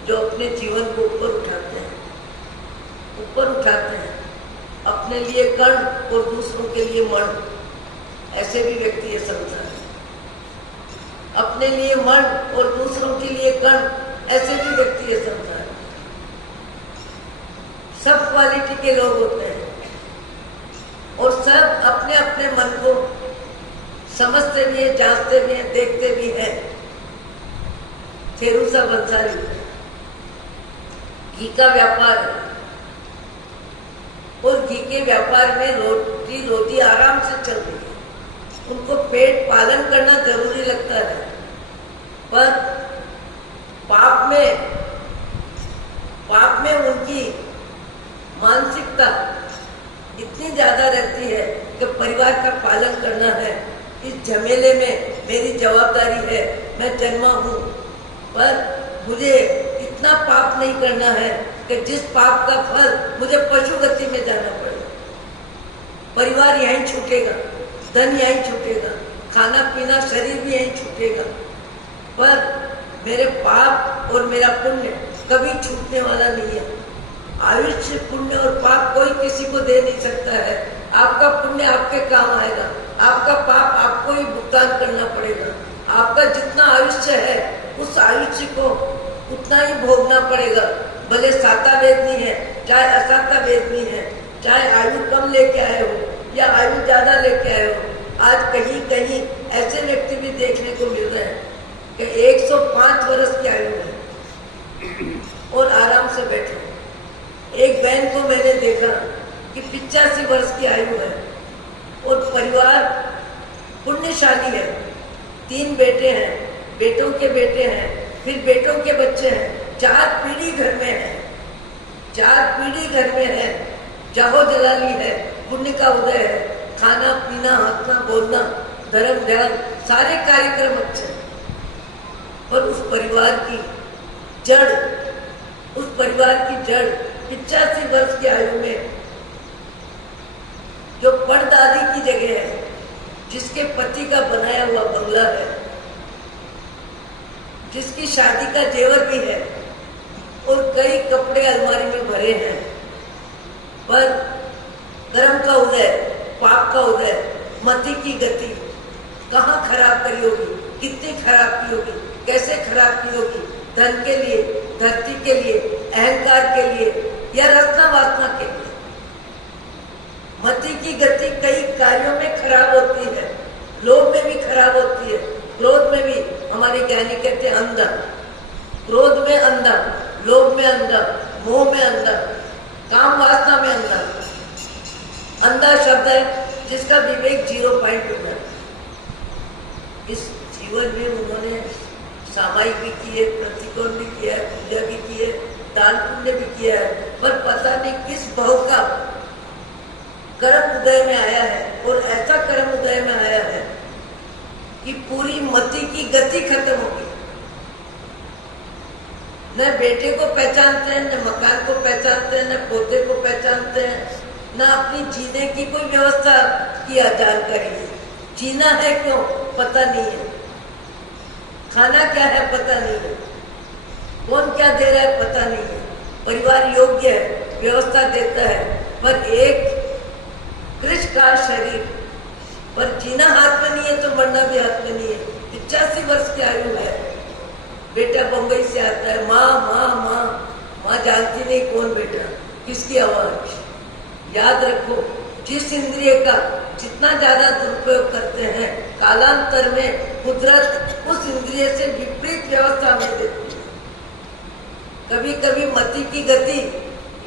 जो अपने अपने जीवन को ऊपर उठाते हैं, ऊपर उठाते हैं, अपने लिए कण और दूसरों के लिए मण। ऐसे भी व्यक्ति है संसार में। अपने लिए मण और दूसरों के लिए कण, ऐसे भी व्यक्ति है संसार में। सब क्वालिटी के लोग होते हैं और सब अपने अपने मन को समझते भी हैं, जांचते भी हैं, देखते भी हैं। थेरूसा बंसारी घी का व्यापार है और घी के व्यापार में रोटी आराम से चल रही है। उनको पेट पालन करना जरूरी लगता है, पर पाप में उनकी मानसिकता इतनी ज्यादा रहती है कि परिवार का पालन करना है, इस झमेले में मेरी जवाबदारी है, मैं जन्मा हूँ, पर मुझे इतना पाप नहीं करना है कि जिस पाप का फल मुझे पशु गति में जाना पड़े। परिवार यहीं छूटेगा, धन यहीं छूटेगा, खाना पीना शरीर भी यहीं छूटेगा, पर मेरे पाप और मेरा पुण्य कभी छूटने वाला नहीं है। आयुष्य, पुण्य और पाप कोई किसी को दे नहीं सकता है। आपका पुण्य आपके काम आएगा, आपका पाप आपको ही भुगतान करना पड़ेगा। आपका जितना आयुष्य है उस आयुष्य को उतना ही भोगना पड़ेगा, भले साता वेदनी है चाहे असाता वेदनी है, चाहे आयु कम लेके आए हो या आयु ज्यादा लेके आए हो। आज कहीं कहीं ऐसे व्यक्ति भी देखने को मिल रहे हैं कि 105 वर्ष की आयु है और आराम से बैठे। एक बहन को मैंने देखा कि 85 वर्ष की आयु है और परिवार पुण्यशाली है। 3 बेटे हैं, बेटों के बेटे हैं, फिर बेटों के बच्चे हैं, 4 पीढ़ी घर में है, 4 पीढ़ी घर में है। जाहो जलाली है, पुण्य का उदय है, खाना पीना, हंसना बोलना, धर्म ध्यान, सारे कार्यक्रम अच्छे हैं। पर उस परिवार की जड़ 85 वर्ष की आयु में जो परदादी की जगह है, जिसके पति का बनाया हुआ बंगला है, जिसकी शादी का जेवर भी है और कई कपड़े अलमारी में भरे हैं, पर कर्म का उदय, पाप का उदय, मति की गति कहाँ खराब करी होगी, कितनी खराब की होगी, कैसे खराब की होगी, धन के लिए, धरती के लिए, अहंकार के लिए या रचना वासना के लिए। मति की गति कई कार्यों में खराब होती है, लोभ में भी खराब होती है, क्रोध में भी। हमारे ज्ञानी कहते हैं अंधा, क्रोध में अंधा, लोभ में अंधा, मोह में अंधा, काम वासना में अंधा। अंधा शब्द है जिसका विवेक 0 पॉइंट होता है। इस जीवन में उन्होंने सामायिक भी किए, प्रतिकोण भी किया है, पूजा भी की है, दान पुण्य भी किया है, पर पता नहीं किस भाव का कर्म उदय में आया है और ऐसा कर्म उदय में आया है कि पूरी मति की गति खत्म हो गई। न बेटे को पहचानते हैं, न मकान को पहचानते हैं, न पोते को पहचानते हैं, न अपनी जीने की कोई व्यवस्था की जानकारी है। जीना है क्यों पता नहीं है, खाना क्या है पता नहीं है, कौन क्या दे रहा है पता नहीं है। परिवार योग्य है, व्यवस्था देता है, पर एक कृष का शरीर, पर जीना हाथ में नहीं है तो मरना भी हाथ में नहीं है। 85 वर्ष की आयु है, बेटा बंबई से आता है, माँ माँ माँ माँ, जानती नहीं कौन बेटा, किसकी आवाज। याद रखो, जिस इंद्रिय का जितना ज्यादा दुरुपयोग करते हैं, कालांतर में कुदरत उस इंद्रिय से विपरीत व्यवस्था में देती है। कभी कभी मति की गति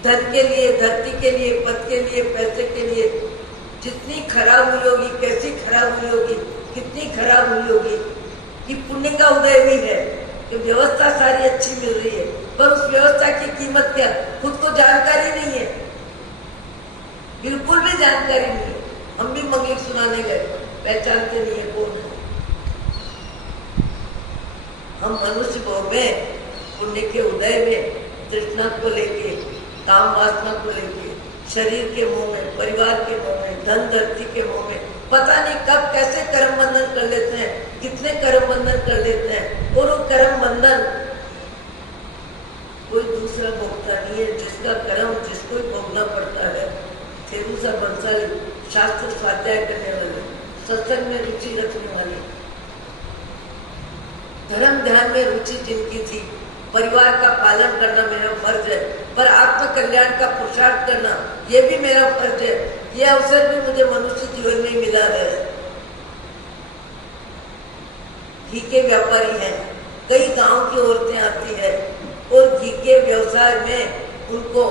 धन के लिए, धरती के लिए, पद के लिए, पैसे के लिए जितनी खराब हुई होगी, कैसी खराब हुई होगी, कितनी खराब हुई होगी कि पुण्य का उदय भी है कि व्यवस्था सारी अच्छी मिल रही है, पर उस व्यवस्था की कीमत क्या, खुद को जानकारी नहीं है, बिल्कुल भी जानकारी नहीं है। हम भी मंगली सुनाने गए, पहचानते नहीं है कौन है। हम मनुष्य भाव में, पुण्य के उदय में, तृष्णा को लेके, काम वासना को लेके, शरीर के मोह में, परिवार के मोह में, धन धरती के मोह में, पता नहीं कब कैसे कर्म बंधन कर लेते हैं, कितने कर्म बंधन कर लेते हैं, और वो कर्म बंधन कोई दूसरा भोगता नहीं है, जिसका कर्म जिसको ही भोगना पड़ता है। थेरूसा बंसाली शास्त्र स्वाध्याय करने वाले, सत्संग में रुचि रखने वाले, धर्म ध्यान में रुचि जिनकी थी, परिवार का पालन करना मेरा फर्ज है, पर आत्म कल्याण का पुरुषार्थ करना ये भी मेरा फर्ज है। ये अवसर भी मुझे मनुष्य जीवन में मिला है। घी के व्यापारी हैं, कई गांव की औरतें आती है और घी के व्यवसाय में उनको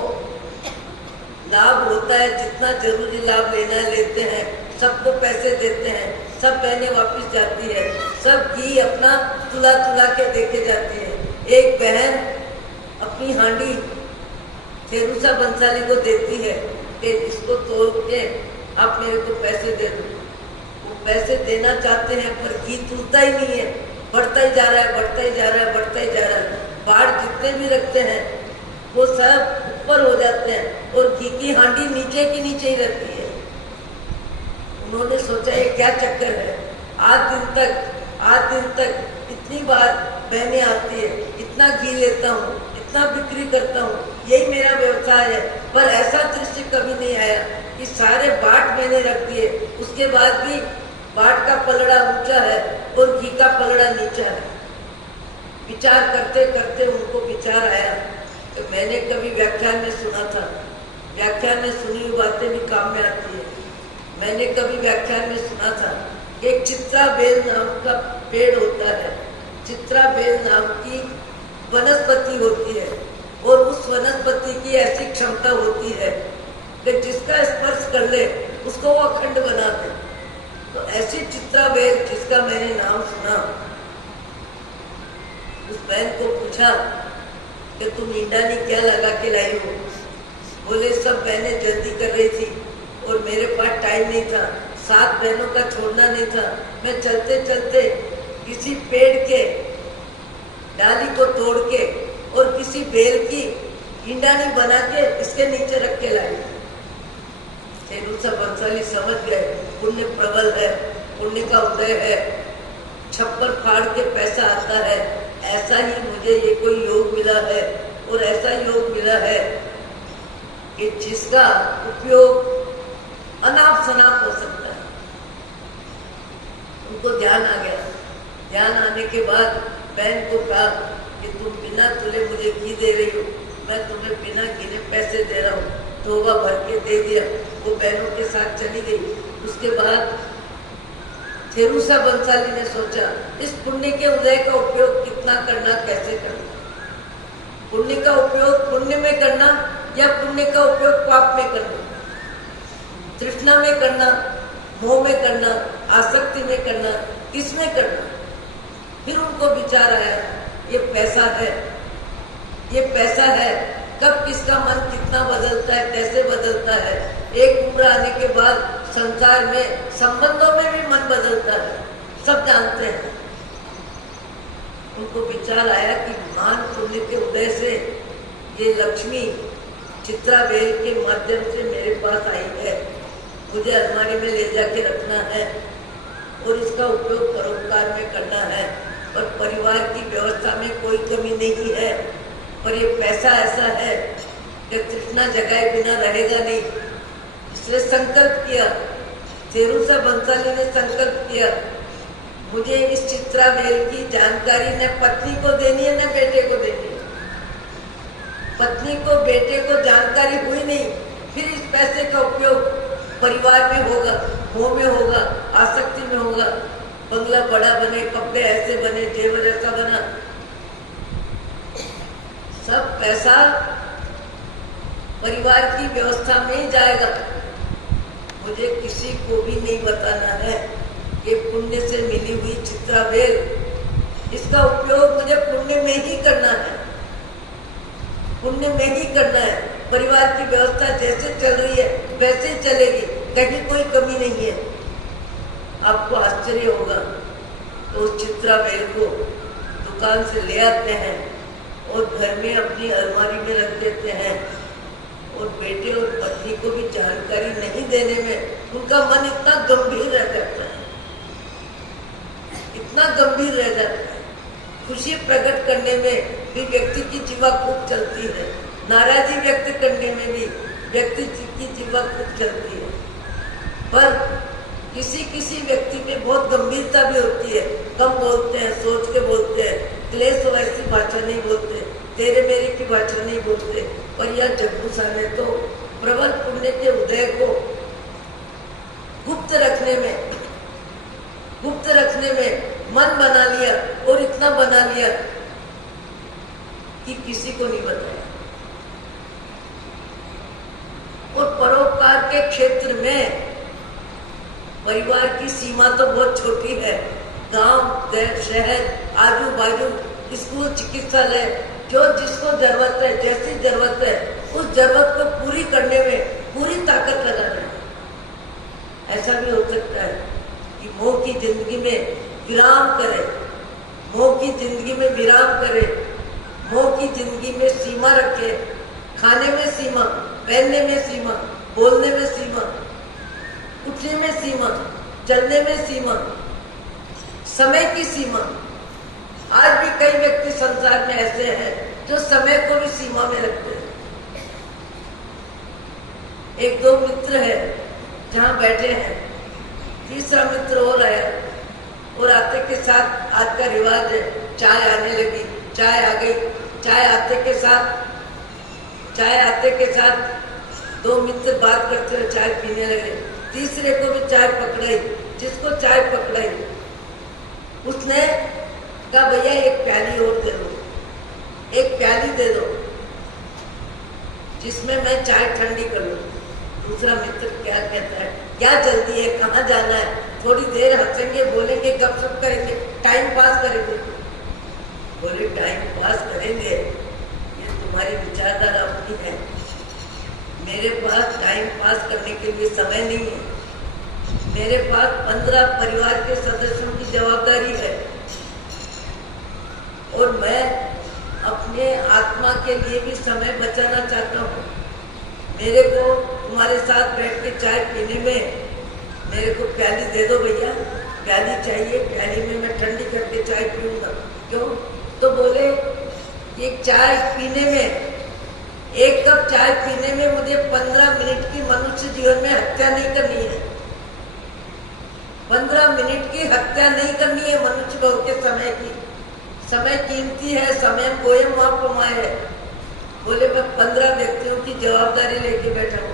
लाभ होता है, जितना जरूरी लाभ लेना है लेते हैं, सबको पैसे देते हैं, सब बहनें वापस जाती है, सब घी अपना तुला तुला के देके जाती है। एक बहन अपनी हांडी थेरूसा बंसाली को देती है कि इसको तोड़ के आप मेरे को पैसे दे दो। वो पैसे देना चाहते हैं पर घी तुलता ही नहीं है, बढ़ता ही जा रहा है, बढ़ता ही जा रहा है, बढ़ता ही जा रहा है। बाढ़ जितने भी रखते हैं वो सब ऊपर हो जाते हैं और घी की हांडी नीचे की नीचे ही रहती है। उन्होंने सोचा ये क्या चक्कर है, आज दिन तक इतनी बार बहनें आती है, इतना घी लेता हूँ, इतना बिक्री करता हूँ, यही मेरा व्यवसाय है, पर ऐसा दृश्य कभी नहीं आया कि सारे बाट मैंने रख दिए, उसके बाद भी बाट का पलड़ा ऊंचा है और घी का पलड़ा नीचा है। विचार करते करते उनको विचार आया तो मैंने कभी व्याख्यान में सुना था, व्याख्यान में सुनी हुई बातें भी काम में आती है। मैंने कभी व्याख्यान में सुना था एक चित्रा बेल नाम का पेड़ होता है, चित्रा बेल नाम की वनस्पति होती है और उस वनस्पति की ऐसी क्षमता होती है कि जिसका स्पर्श कर ले उसको वो अखंड बना दे। तो ऐसी चित्रा बेल जिसका मैंने नाम सुना, उस बहन को पूछा कि तुम ईंडानी क्या लगा के लाई हो? बोले सब बहनें जल्दी कर रही थी और मेरे पास टाइम नहीं था, 7 बहनों का छोड़ना नहीं था। मैं चलते चलते किसी पेड़ के डाली को तोड़ के और किसी बेल की ईंडानी बना के इसके नीचे रख के लाई। थेरूसा बंसाली समझ गए पुण्य प्रबल है, पुण्य का उदय है, छप्पर फाड़ के पैसा आता है। ऐसा ही मुझे ये कोई योग मिला है और ऐसा योग मिला है कि जिसका उपयोग अनाप शनाप हो सकता है। उनको ध्यान आ गया। ध्यान आने के बाद बहन को कहा कि तुम बिना तुले मुझे घी दे रही हो, मैं तुम्हें बिना गिने पैसे दे रहा हूँ। तोबा भर के दे दिया। वो बहनों के साथ चली गई। उसके बाद थेरूसा बंसाली ने सोचा इस पुण्य के उदय का उपयोग कितना करना, कैसे करना। पुण्य का उपयोग पुण्य में करना या पुण्य का उपयोग पाप में करना, तृष्णा में करना, मोह में करना, आसक्ति में करना, किस में करना। फिर उनको विचार आया ये पैसा है, ये पैसा है, कब किसका मन कितना बदलता है, कैसे बदलता है। एक उम्र आने के बाद संसार में संबंधों में भी मन बदलता है, सब जानते हैं। उनको विचार आया कि महान पुण्य के उदय से ये लक्ष्मी चित्रा बेल के माध्यम से मेरे पास आई है, मुझे अलमारी में ले जाके रखना है और इसका उपयोग परोपकार में करना है। और परिवार की व्यवस्था में कोई कमी नहीं है, पर ये पैसा ऐसा है कि तृष्णा जगाए बिना रहेगा नहीं। इसलिए संकल्प किया, थेरूसा बंसाली ने संकल्प किया मुझे इस चित्रा बेल की जानकारी न पत्नी को देनी है न बेटे को देनी है। पत्नी को बेटे को जानकारी हुई नहीं, फिर इस पैसे का उपयोग परिवार में होगा, मोह में होगा, आसक्ति में होगा। बंगला बड़ा बने, कपड़े ऐसे बने, जेवर ऐसा बना, सब पैसा परिवार की व्यवस्था में ही जाएगा। मुझे किसी को भी नहीं बताना है कि पुण्य से मिली हुई चित्रा बेल, इसका उपयोग मुझे पुण्य में ही करना है, पुण्य में ही करना है। परिवार की व्यवस्था जैसे चल रही है वैसे ही चलेगी, कहीं कोई कमी नहीं है। आपको आश्चर्य होगा तो उस चित्रा बेल को दुकान से ले आते हैं और घर में अपनी अलमारी में रख देते हैं और बेटे और पत्नी को भी जानकारी नहीं देने में उनका मन इतना गंभीर रह जाता है, इतना गंभीर रह जाता है। खुशी प्रकट करने में भी व्यक्ति की जीवा खूब चलती है, नाराजगी व्यक्त करने में भी व्यक्ति की जीवा खूब चलती है। पर किसी किसी व्यक्ति में बहुत गंभीरता भी होती है, कम बोलते हैं, सोच के बोलते हैं, क्लेश वैसी भाषा नहीं बोलते, तेरे मेरे की भाषा नहीं बोलते। पर यह जग्गू ने तो प्रबल पुण्य के उदय को गुप्त रखने में मन बना लिया, और इतना बना लिया कि किसी को नहीं बताया। और परोपकार के क्षेत्र में परिवार की सीमा तो बहुत छोटी है। गांव, शहर, आजू बाजू, स्कूल, चिकित्सालय, जो जिसको जरूरत है, जैसी जरूरत है, उस जरूरत को पूरी करने में पूरी ताकत लगाना है। ऐसा भी हो सकता है कि मोह की जिंदगी में विराम करे, मोह की जिंदगी में विराम करे, मोह की जिंदगी में सीमा रखे, खाने में सीमा, पहनने में सीमा, बोलने में सीमा, उठने में सीमा, चलने में सीमा, समय की सीमा। आज भी कई व्यक्ति संसार में ऐसे हैं जो समय को भी सीमा में रखते हैं। एक दो मित्र है जहां बैठे हैं, तीसरा मित्र और आया, और आते के साथ आज का रिवाज है, चाय आने लगी, चाय आ गई, चाय आते के साथ दो मित्र बात करते हुए चाय पीने लगे। तीसरे को भी चाय पकड़ाई, जिसको चाय पकड़ाई उसने कहा भैया एक प्याली और दे दो, एक प्याली दे दो जिसमें मैं चाय ठंडी कर लूं। दूसरा मित्र क्या कहता है, क्या जल्दी है, कहाँ जाना है, थोड़ी देर हंसेंगे, बोलेंगे, गपशप करेंगे, टाइम पास करेंगे। बोले टाइम पास करेंगे, ये तुम्हारी विचारधारा अपनी है, मेरे पास टाइम पास करने के लिए समय नहीं है। मेरे पास 15 परिवार के सदस्यों की जवाबदारी है, और मैं अपने आत्मा के लिए भी समय बचाना चाहता हूँ। मेरे को तुम्हारे साथ बैठ के चाय पीने में मेरे को प्याली दे दो भैया, प्याली चाहिए, प्याली में मैं ठंडी करके चाय पीऊंगा। क्यों? तो बोले एक चाय पीने में, एक कप चाय पीने में मुझे 15 मिनट की मनुष्य जीवन में हत्या नहीं करनी है। 15 मिनट की हत्या नहीं करनी है मनुष्य भाव के समय की। समय कीमती है, समय कोयम कमाए है। बोले मैं 15 व्यक्तियों की जवाबदारी लेके बैठा हूँ,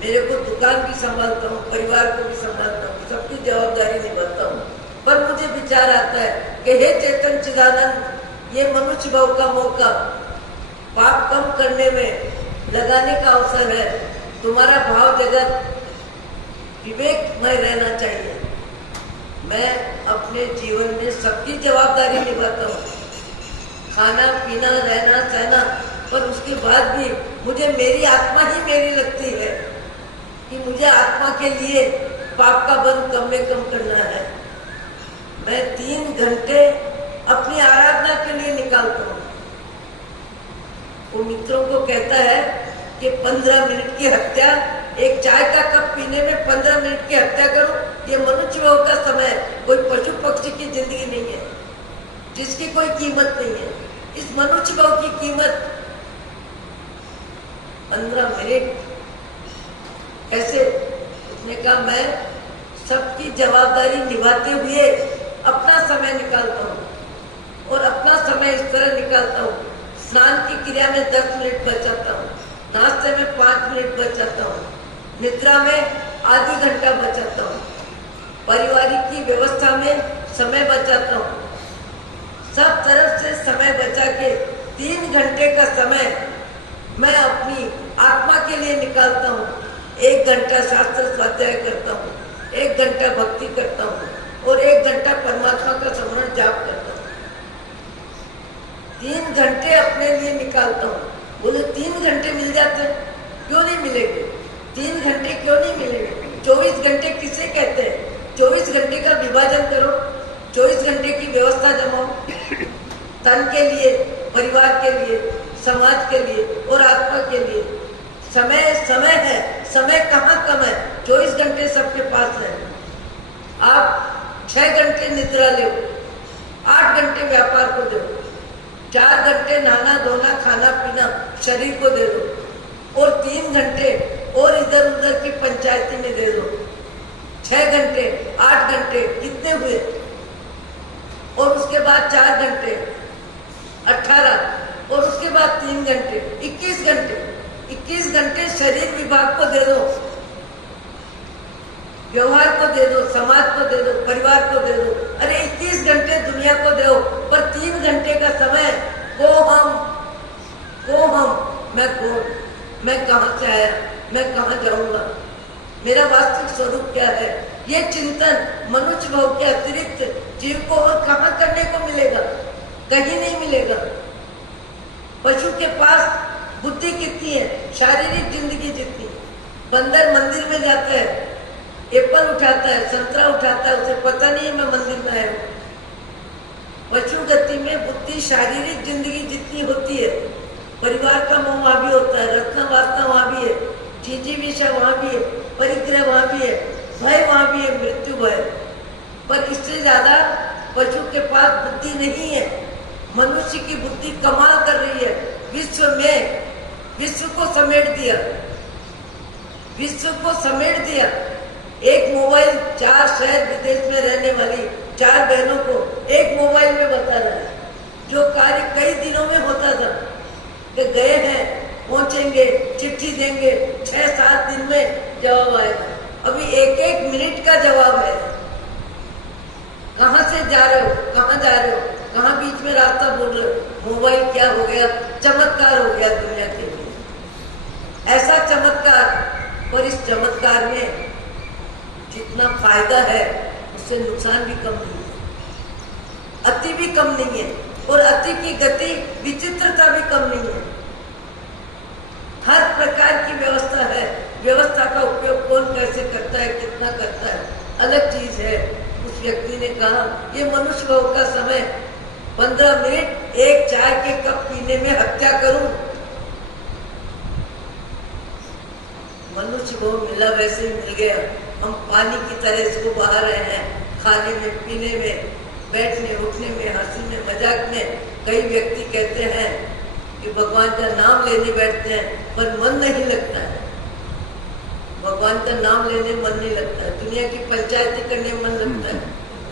मेरे को दुकान भी संभालता हूँ, परिवार को भी संभालता हूँ, सबकी जवाबदारी निभाता हूँ। पर मुझे विचार आता है कि हे चेतन चिदानंद, ये मनुष्य भाव का मौका पाप कम करने में लगाने का अवसर है। तुम्हारा भाव जगत विवेकमय रहना चाहिए। मैं अपने जीवन में सबकी जवाबदारी निभाता हूँ, खाना पीना, रहना सहना, पर उसके बाद भी मुझे मेरी आत्मा ही मेरी लगती है कि मुझे आत्मा के लिए पाप का बंध कम में कम करना है। मैं 3 घंटे अपनी आराधना के लिए निकालता हूँ। वो मित्रों को कहता है कि 15 मिनट की हत्या, एक चाय का कप पीने में 15 मिनट की हत्या करो, ये मनुष्य भाव का समय, कोई पशु पक्षी की जिंदगी नहीं है जिसकी कोई कीमत नहीं है। इस मनुष्य भाव की कीमत 15 मिनट कैसे? उसने कहा मैं सबकी जवाबदारी निभाते हुए अपना समय निकालता हूँ, और अपना समय इस तरह निकालता हूँ, स्नान की क्रिया में 10 मिनट बचाता हूँ, नाश्ते में 5 मिनट बचाता हूँ, निद्रा में आधी घंटा बचाता हूँ, पारिवारिक की व्यवस्था में समय बचाता हूँ। सब तरफ से समय बचा के 3 घंटे का समय मैं अपनी आत्मा के लिए निकालता हूँ। 1 घंटा शास्त्र स्वाध्याय करता हूँ, 1 घंटा भक्ति करता हूँ, और 1 घंटा परमात्मा का स्मरण जाप करता हूँ। 3 घंटे अपने लिए निकालता हूँ। बोले 3 घंटे मिल जाते हैं, क्यों नहीं मिलेंगे? 3 घंटे क्यों नहीं मिलेंगे? 24 घंटे किसे कहते हैं? 24 घंटे का विभाजन करो, 24 घंटे की व्यवस्था जमाओ, तन के लिए, परिवार के लिए, समाज के लिए और आत्मा के लिए। समय समय है, समय कहाँ कम है? 24 घंटे सबके पास है। आप 6 घंटे निद्रा लो, 8 घंटे व्यापार को दो, 4 घंटे नहाना धोना खाना पीना शरीर को दे दो और 3 घंटे और इधर उधर की पंचायती में दे दो। 6 घंटे 8 घंटे कितने हुए? और उसके बाद 4 घंटे 18 और उसके बाद 3 घंटे 21 घंटे। 21 घंटे शरीर विभाग को दे दो, व्यवहार को दे दो, समाज को दे दो, परिवार को दे दो। अरे 21 घंटे दुनिया को दो, पर 3 घंटे का समय को हम मैं कौन, मैं कहां से आया, मैं कहां जाऊंगा, मेरा वास्तविक स्वरूप क्या है, ये चिंतन मनुष्य भाव के अतिरिक्त जीव को और कहां करने को मिलेगा? कहीं नहीं मिलेगा। पशु के पास बुद्धि कितनी है? शारीरिक जिंदगी जितनी। बंदर मंदिर में जाता है, एप्पल उठाता है, संतरा उठाता है, उसे पता नहीं है मैं मंदिर में आया हूं। पशु गति में बुद्धि शारीरिक जिंदगी जितनी होती है, परिवार का मोह वहां भी होता है, रत्न वास्ता वहां भी है, चीजी विषय वहां भी है, परिग्रह वहां भी है, भय वहां भी है, मृत्यु भय। पर इससे ज्यादा पशु के पास बुद्धि नहीं है। मनुष्य की बुद्धि कमाल कर रही है। विश्व को समेट दिया, विश्व को समेट दिया। एक मोबाइल 4 शहर विदेश में रहने वाली 4 बहनों को एक मोबाइल में बता रहा है। जो कार्य कई दिनों में होता था कि गए हैं, पहुंचेंगे, चिट्ठी देंगे, 6-7 दिन में जवाब आएगा, अभी 1-1 मिनट का जवाब है। कहां से जा रहे हो, कहां जा रहे हो, कहां बीच में रास्ता बोल रहे हो। मोबाइल क्या हो गया? चमत्कार हो गया दुनिया के लिए। ऐसा चमत्कार, पर इस चमत्कार में जितना फायदा है उससे नुकसान भी कम नहीं है, अति भी कम नहीं है, और अति की गति विचित्रता भी कम नहीं है। हर प्रकार की व्यवस्था है। व्यवस्था का उपयोग कौन कैसे करता है, कितना करता है, अलग चीज है। उस व्यक्ति ने कहा ये मनुष्य भाव का समय 15 मिनट एक चाय के कप पीने में हत्या करूं। मनुष्य भाव मिला वैसे ही मिल गया। हम पानी की तरह इसको बहा रहे हैं, खाने में, पीने में, बैठने उठने में, हंसी में, मजाक में। कई व्यक्ति कहते हैं कि भगवान का नाम लेने बैठते हैं पर मन नहीं लगता है। भगवान का नाम लेने मन नहीं लगता है। दुनिया की पंचायती करने में मन लगता है,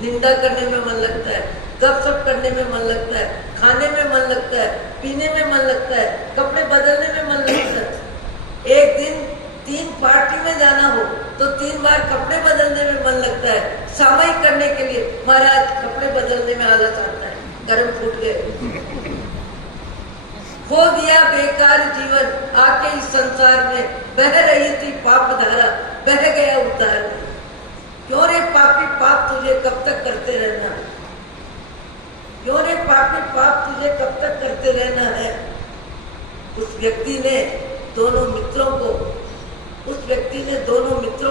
निंदा करने में मन लगता है, गपशप करने में मन लगता है, खाने में मन लगता है, पीने में मन लगता है, कपड़े बदलने में मन लगता है। एक दिन 3 पार्टी में जाना हो तो 3 बार कपड़े बदलने में मन लगता है। सामयिक करने के लिए महाराज कपड़े बदलने में आलस आता है, गर्म फूट गए। खो दिया बेकार जीवन, आके इस संसार में बह रही थी पाप धारा, बह गया उद्धार में। क्यों रे पापी पाप तुझे कब तक करते रहना, क्यों रे पापी पाप तुझे कब तक करते रहना है। उस व्यक्ति ने दोनों मित्रों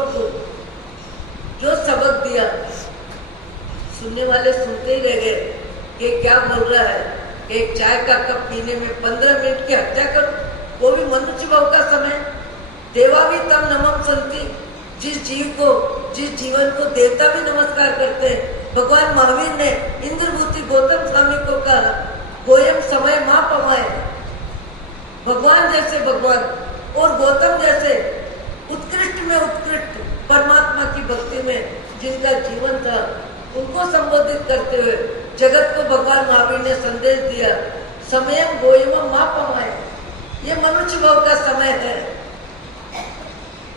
को जो सबक दिया, सुनने वाले सुनते ही रह गए कि क्या बोल रहा है। एक चाय का कप पीने में 15 मिनट की हत्या करो, वो भी मनुष्य भाव का समय। देवा भी तम नमम संति, जिस जीवन को देवता भी नमस्कार करते हैं। भगवान महावीर ने इंद्रभूति गौतम स्वामी को कहा गोयम समय मां पमाए। भगवान जैसे भगवान और गौतम जैसे उत्कृष्ट में उत्कृष्ट परमात्मा की भक्ति में जिनका जीवन था, उनको संबोधित करते हुए जगत को भगवान महावीर ने संदेश दिया समयम गोयम मां पमाए। ये मनुष्य भाव का समय है,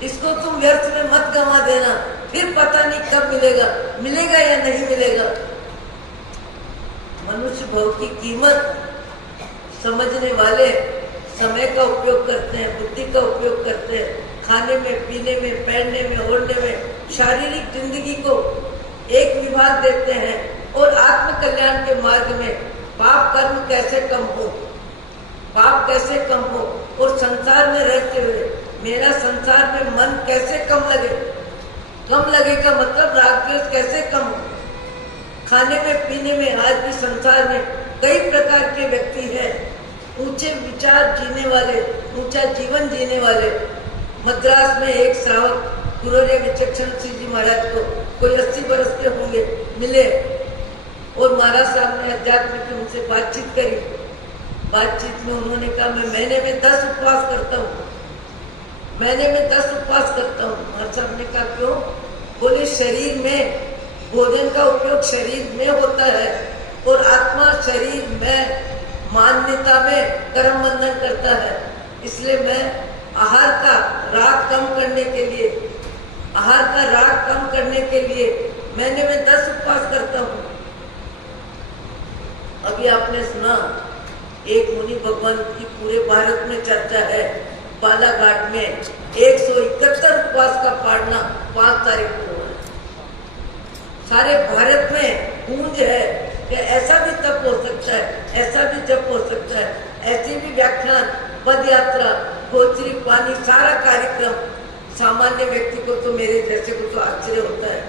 इसको तुम व्यर्थ में मत गंवा देना। फिर पता नहीं कब मिलेगा या नहीं मिलेगा। मनुष्य भाव की कीमत समझने वाले समय का उपयोग करते हैं, बुद्धि का उपयोग करते हैं, खाने में, पीने में, पहनने में, ओढ़ने में, शारीरिक जिंदगी को एक विभाग देते हैं। और आत्म कल्याण के मार्ग में पाप कर्म कैसे कम हो, पाप कैसे कम हो, और संसार में रहते हुए मेरा संसार में मन कैसे कम लगे। कम लगे का मतलब राग द्वेष कैसे कम हो। खाने में, पीने में, आज भी संसार में कई प्रकार के व्यक्ति हैं, ऊंचे विचार जीने वाले, ऊंचा जीवन जीने वाले। मद्रास में एक श्रावक गुरुदेव विचक्षण सिंह जी महाराज को कोई 80 बरस के होंगे मिले, और महाराज साहब ने अध्यात्म की उनसे बातचीत करी। बातचीत में उन्होंने कहा मैं महीने में 10 उपवास करता हूँ, महीने में 10 उपवास करता हूँ। महाराज साहब ने कहा क्यों? बोले शरीर में भोजन का उपयोग शरीर में होता है और आत्मा शरीर में मान्यता में कर्म बंधन करता है, इसलिए मैं आहार का राग कम करने के लिए, आहार का राग कम करने के लिए महीने में 10 उपवास करता हूँ। अभी आपने सुना एक मुनि भगवान की पूरे भारत में चर्चा है, बालाघाट में 171 उपवास का पाड़ना 5 तारीख को हुआ है। सारे भारत में गूंज है कि ऐसा भी तप हो सकता है, ऐसा भी जप हो सकता है, ऐसे भी व्याख्यान, पद यात्रा, गोचरी पानी, सारा कार्यक्रम। सामान्य व्यक्ति को तो, मेरे जैसे को तो आश्चर्य होता है,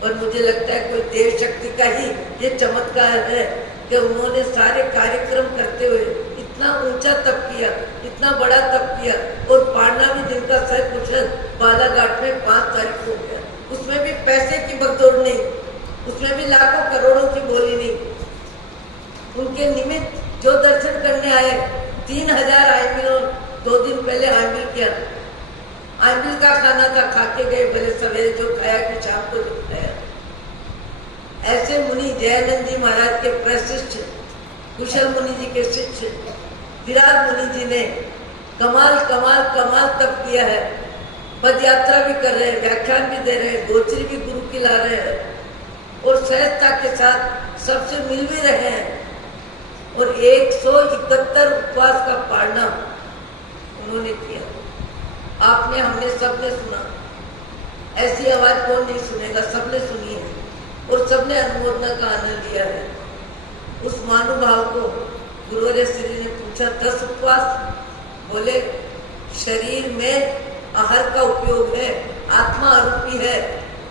पर मुझे लगता है कोई देव शक्ति का ही ये चमत्कार है कि उन्होंने सारे कार्यक्रम करते हुए इतना ऊंचा तप किया, इतना बड़ा तप किया, और पाड़ना भी जिनका सकुशल बालाघाट में 5 तारीख को हो गया। उसमें भी पैसे की भगदौड़ नहीं, उसमें भी लाखों करोड़ों की बोली नहीं। उनके निमित्त जो दर्शन करने आए 3000 आयमिलों 2 दिन पहले आयमिल किया, आयमिल का खाना था, खा के गए, भले सवेरे जो खाया कि शाम को जो खाया। ऐसे मुनि जयानंद जी महाराज के प्रशिष्य, कुशल मुनि जी के शिष्य विराट मुनि जी ने कमाल कमाल कमाल तप किया है। पद यात्रा भी कर रहे हैं, व्याख्यान भी दे रहे हैं, गोचरी भी गुरु की ला रहे हैं, और सहजता के साथ सबसे मिल भी रहे हैं। और 171 उपवास का पाड़ना उन्होंने किया। आपने, हमने, सबने सुना। ऐसी आवाज कौन नहीं सुनेगा, सबने सुनी है और सबने अनुमोदना का आनंद लिया है। उस महानुभाव को गुरुवर्य श्री ने पूछा 10 उपवास? बोले शरीर में आहार का उपयोग है, आत्मा आरूपी है,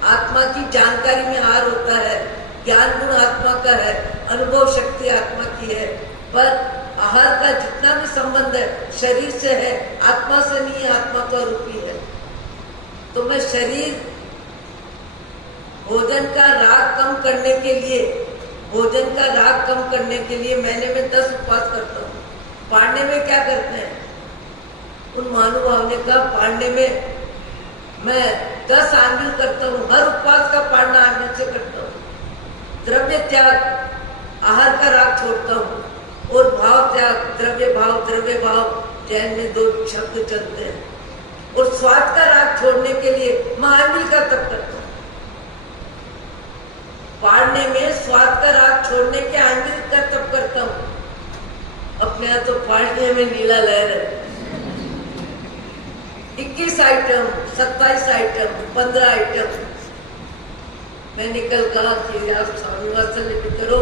आत्मा की जानकारी में आहार होता है, ज्ञान गुण आत्मा का है, अनुभव शक्ति आत्मा की है, पर आहार का जितना भी संबंध है शरीर से है, आत्मा से नहीं है, आत्मा तो आरूपी है। तो मैं शरीर भोजन का राग कम करने के लिए, भोजन का राग कम करने के लिए महीने में 10 उपवास करता हूँ। पाड़ने में क्या करते हैं? उन महानुभाव ने कहा पाड़ने में मैं 10 आंबिल करता हूँ, हर उपवास का पाड़ना आंबिल से करता हूँ। द्रव्य त्याग, आहार का राग छोड़ता हूँ, और भाव त्याग, द्रव्य भाव जैन में 2 शब्द चलते हैं, और स्वाद का राग छोड़ने के लिए मैं आंबिल का तप करता हूँ। पाड़ने में स्वाद का राग छोड़ने के आंबिल का तप करता हूँ। अपने यहाँ तो पाड़ने में नीला लहर है। 21 आइटम, 27 आइटम, 15 आइटम। मैंने कल कहा कि आप स्वामी वात्सल्य भी करो,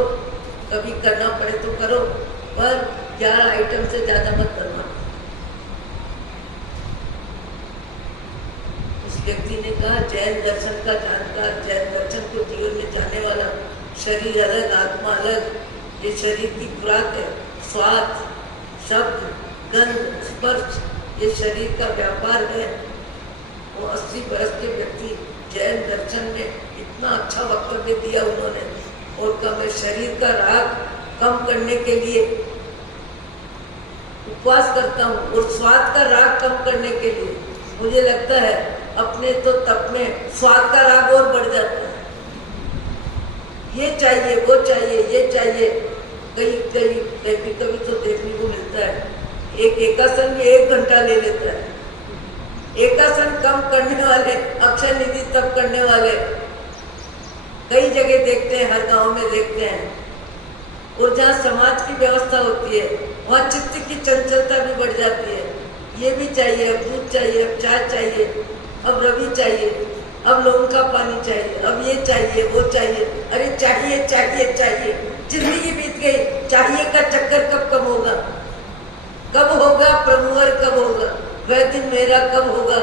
कभी करना पड़े तो करो, पर 11 आइटम से ज्यादा मत करना। उस व्यक्ति ने कहा जैन दर्शन का जानकार, जैन दर्शन को जीवन में जाने वाला, शरीर अलग आत्मा अलग, ये शरीर की खुराक है, स्वाद, शब्द, गंध, स्पर्श, ये शरीर का व्यापार है। वो 80 वर्ष के व्यक्ति जैन दर्शन में इतना अच्छा वक्तव्य दिया उन्होंने, और कहा मैं शरीर का राग कम करने के लिए उपवास करता हूँ, और स्वाद का राग कम करने के लिए। मुझे लगता है अपने तो तप में स्वाद का राग और बढ़ जाता है। ये चाहिए, वो चाहिए, ये चाहिए। कभी तो देखने को मिलता है एक एकासन में 1 घंटा ले लेता है। एकासन कम करने वाले, अक्षय निधि तप करने वाले कई जगह देखते हैं, हर गांव में देखते हैं। और जहाँ समाज की व्यवस्था होती है वहाँ चित्त की चंचलता भी बढ़ जाती है। ये भी चाहिए, अब दूध चाहिए, अब चाय चाहिए, अब रवि चाहिए, अब लौंग का पानी चाहिए, अब ये चाहिए, वो चाहिए। अरे चाहिए चाहिए चाहिए, जिंदगी बीत गई, चाहिए का चक्कर कब कम होगा? कब होगा प्रभुवर, कब होगा वह दिन मेरा, कब होगा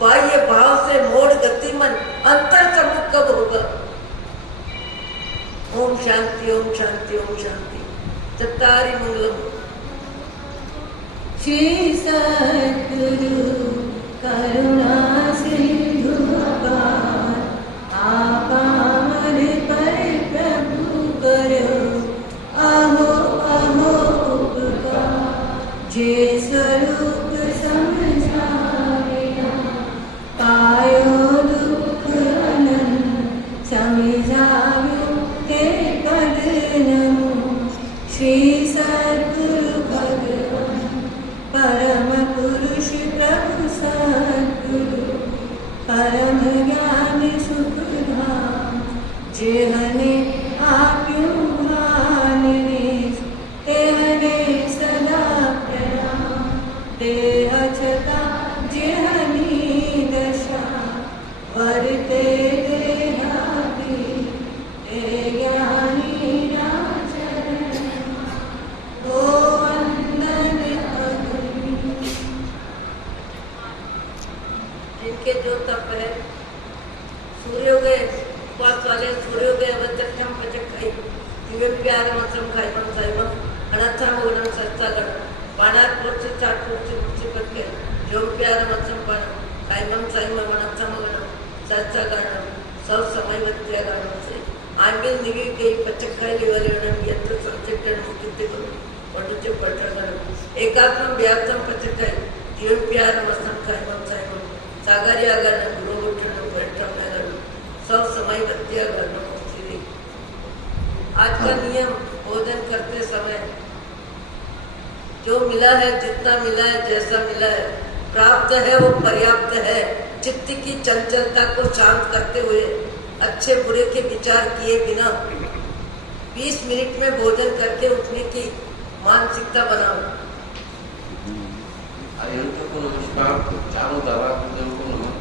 बाह्य भाव से मोड़ गति मन अंतर सम्मुख, कब होगा? ओम शांति, ओम शांति, ओम शांति। चत्तारि मंगलम। श्री सद्गुरु करुणा सिंधु अपार, आपामर पर प्रभु करो अहो अहो उपकार। जे स्वरूप समझाविना पायो दुख अनंत समझाव्यो हे पद नमो श्री सद्गुरु भगवान परम पुरुष प्रभु सद्गुरु परम ज्ञान सुखधाम जेहने आप्यो भानने तेहने सदा प्रणाम देह छता जेहनी दशा वर्ते देहादि ते ज्ञानी राजन ओ वंदन अग्नि। जिनके जो तप है सूर्योदय उपवास वाले सूर्योदय वज्रम पचखाई दिव्य प्यार मत्रम खाई मन साइमन अनर्थम गुणम सत्सगण पानार पुरुष चाट पुरुष मुझसे पटके जो प्यार मत्रम पण खाई मन साइमन अनर्थम गुणम सत्सगण सब समय वज्र गण से आंगिल निगे के पचखाई लेवल यत्र सब्जेक्ट मुक्ति को पंडित पटगण एकात्म व्याप्तम पचखाई दिव्य प्यार मत्रम खाई मन साइमन सागरिया गण गुरु उठन बैठम नगर सब समय वज्र गण आज का नियम भोजन करते समय जो मिला है जितना मिला है जैसा मिला है प्राप्त है वो पर्याप्त है। चित्त की चंचलता को शांत करते हुए अच्छे बुरे के विचार किए बिना 20 मिनट में भोजन करके उठने की मानसिकता बनाओ। चालू दवा